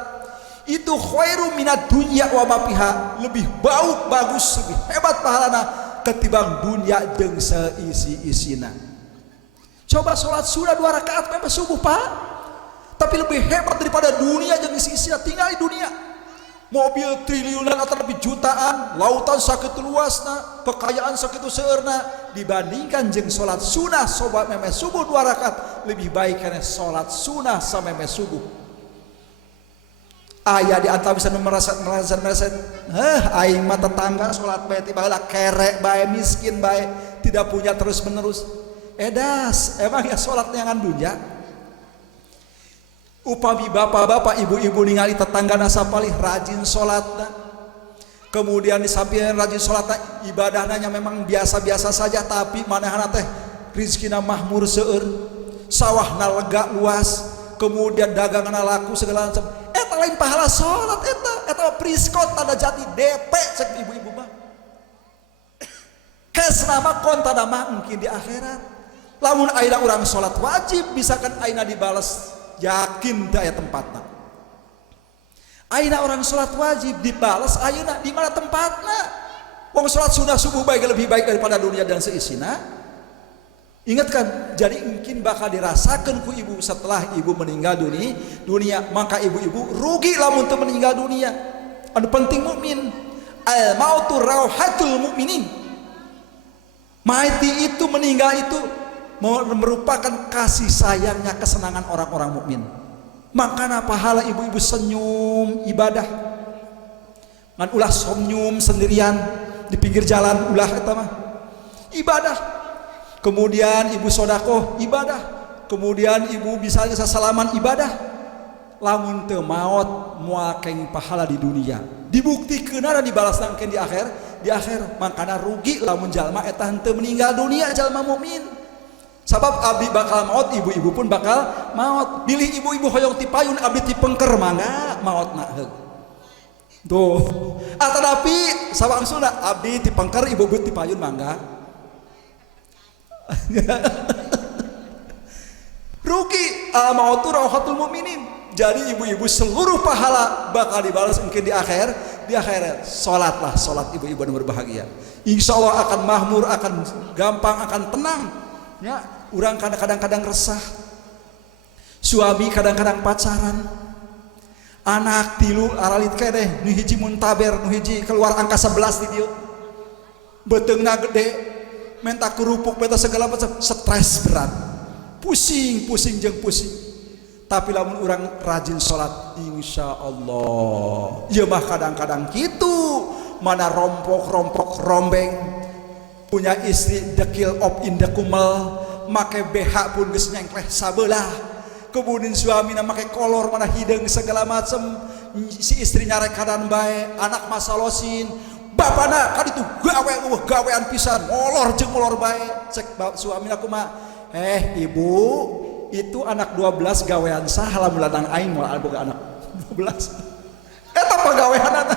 Itu khairum minad dunya wa ma fiha, lebih bagus, lebih hebat pahalana ketimbang dunia jeung seisi-isina. Coba sholat sunah 2 rakaat memang subuh Pak, tapi lebih hebat daripada dunia jeung isi-isina. Tinggal di dunia mobil triliunan atau lebih jutaan, lautan sakitu luasna, kekayaan sakitu seueurna, dibandingkan jeung sholat sunah sobat memang subuh 2 rakaat lebih baik karena sholat sunah sama memang subuh. Ayah di antara bisa merasa aing mah tetangga sholat bae tiba heula kerek bae miskin bae tidak punya terus menerus. Edas emang ya sholat nyangan dunya. Upami bapak-bapak ibu-ibu ningali tetanggana sapalih rajin sholatna, kemudian di samping rajin sholatna ibadahnya memang biasa-biasa saja, tapi manehna teh rizkina mahmur seueur, sawahna lega luas, kemudian daganganna laku segala macam. Eta lain pahala sholat, eta priskot tanda jati DP cek ibu-ibu mah. Kesna mah kontana mah mungkin di akhirat. Lamun ayeuna urang sholat wajib misalkan ayeuna dibalas, yakin teu aya tempatna. Ayeuna orang sholat wajib dibalas ayeuna di mana tempatna? Wong sholat sunah subuh baik lebih baik daripada dunia dan seisina. Ingatkan, jadi mungkin bakal dirasakan ku ibu setelah ibu meninggal dunia, maka ibu-ibu rugi lamun teu meninggal dunia. Anu penting mukmin, al mautu rauhatul mukminin. Mati itu meninggal itu merupakan kasih sayangnya, kesenangan orang-orang mukmin. Makana pahala ibu-ibu senyum ibadah. Ngan ulah senyum sendirian di pinggir jalan ulah eta mah ibadah. Kemudian ibu sodakoh ibadah, kemudian ibu bisa salaman ibadah. Lamun teu maot moal keng pahala di dunia, dibuktikan ada dibalas nangkeun di akhir makana rugi lamun jalma eta henteu meninggal dunia jalma mukmin. Sabab abdi bakal maot, ibu-ibu pun bakal maot. Bilih ibu-ibu hoyong ti payun abdi ti pengker mangga maotna heug. Tuh, atanapi sawangsuna abdi ti pengker ibu-ibu ti payun mangga. Rugi al-mautu rauhatul mukminin. Jadi ibu-ibu seluruh pahala bakal dibalas mungkin di akhirat. Salat ibu-ibu yang berbahagia. Insya Allah akan mahmur, akan gampang, akan tenang. Ya, urang kadang-kadang resah. Suami kadang-kadang pacaran. Anak tilu aralit kedeh, nu hiji muntaber, nu hiji keluar angka 11 di dieu. Beteungna gede. Minta kerupuk, minta segala macam, stres berat, pusing jeung pusing. Tapi lamun orang rajin sholat, insya Allah, ya mah kadang-kadang gitu, mana rompok rombeng, punya istri dekil op indah kumel, make BH pun geus nyengkleh sabelah, kemudian suami make kolor mana hidung segala macam, si istrinya rek kadan bae, anak masalosin. Bapana kan itu gawean pisan molor jeung molor bae cek suamina kumaha ibu itu anak 12 gawean saha lamun ladang aing moal boga anak 12 eta pagaweanna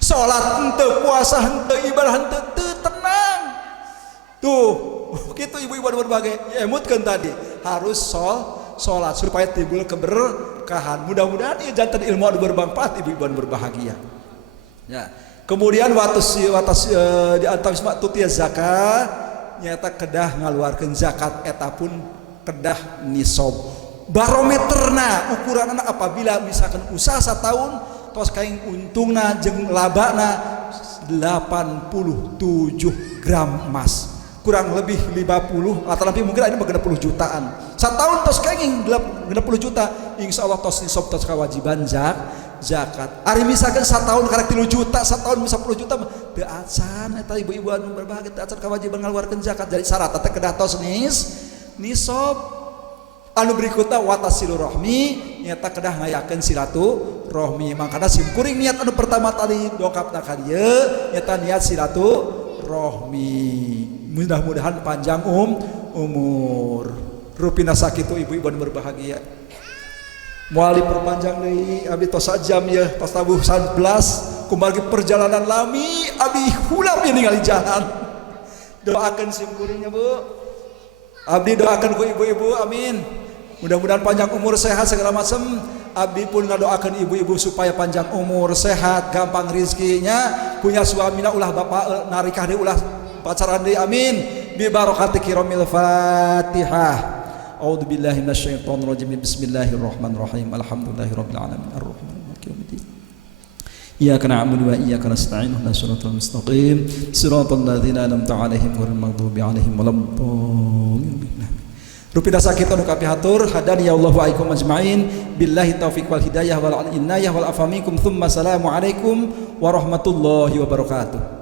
salat henteu puasa henteu ibadah henteu tenang tuh kitu ibu-ibu berbagai emutkeun tadi harus salat supaya timbul keberkahan. Mudah-mudahan ieu janten ilmu anu bermanfaat ibu-ibu berbahagia ya. Kemudian di antara tutia zakat nyata kedah ngaluarkeun zakat eta pun kedah nisab. Barometerna ukuranna apabila misalkan usaha setahun tos kaing untungna jeung labana 87 gram emas, kurang lebih 50 atau lebih mungkin ini 60 jutaan setahun tos kaing 60 juta, insya Allah tos nisab tos kewajiban zakat. Ari misalkan setahun karek 3 juta, setahun bisa 10 juta teu acan eta ibu-ibu anu berbahagia teu acan kewajiban ngaluarkeun zakat. Jadi syarat teh kedah tos nisab. Anu berikutnya watasilurahmi nyata kedah ngayakeun silaturahmi. Makana simkuring niat anu pertama tadi dokapna ka dieu nyata niat silaturahmi. Mudah-mudahan panjang umur. Rupina sakitu ibu-ibu anu berbahagia. Moali perpanjang deui abdi tos sajam ya, tos tabuh 11 kumargi perjalanan lami abdi hulam ya ningali jalan. Doakeun simkuringnya Bu. Abdi doakan ku ibu-ibu, amin. Mudah-mudahan panjang umur, sehat segala macam. Abdi pun ngadoakan ibu-ibu supaya panjang umur, sehat, gampang rizkinya, punya suamina ulah bapak narikah deui ulah pacaran deui, amin. Bi barakati kiramil Fatihah. A'udzu billahi minasyaitonir rajim. Bismillahirrahmanirrahim. Alhamdulillahirabbil alamin. Arrahmanir maliki yaumiddin. Iyyaka na'budu wa iyyaka nasta'in. Ihdinas siratal mustaqim. Siratal ladzina an'amta 'alaihim ghairil maghdubi 'alaihim waladdallin. Rupina sakit anu kapihatur hadani ya Allah wa aikum ajmain billahi taufiq wal hidayah wal inayah wal afamikum thumma assalamu alaikum warahmatullahi wabarakatuh.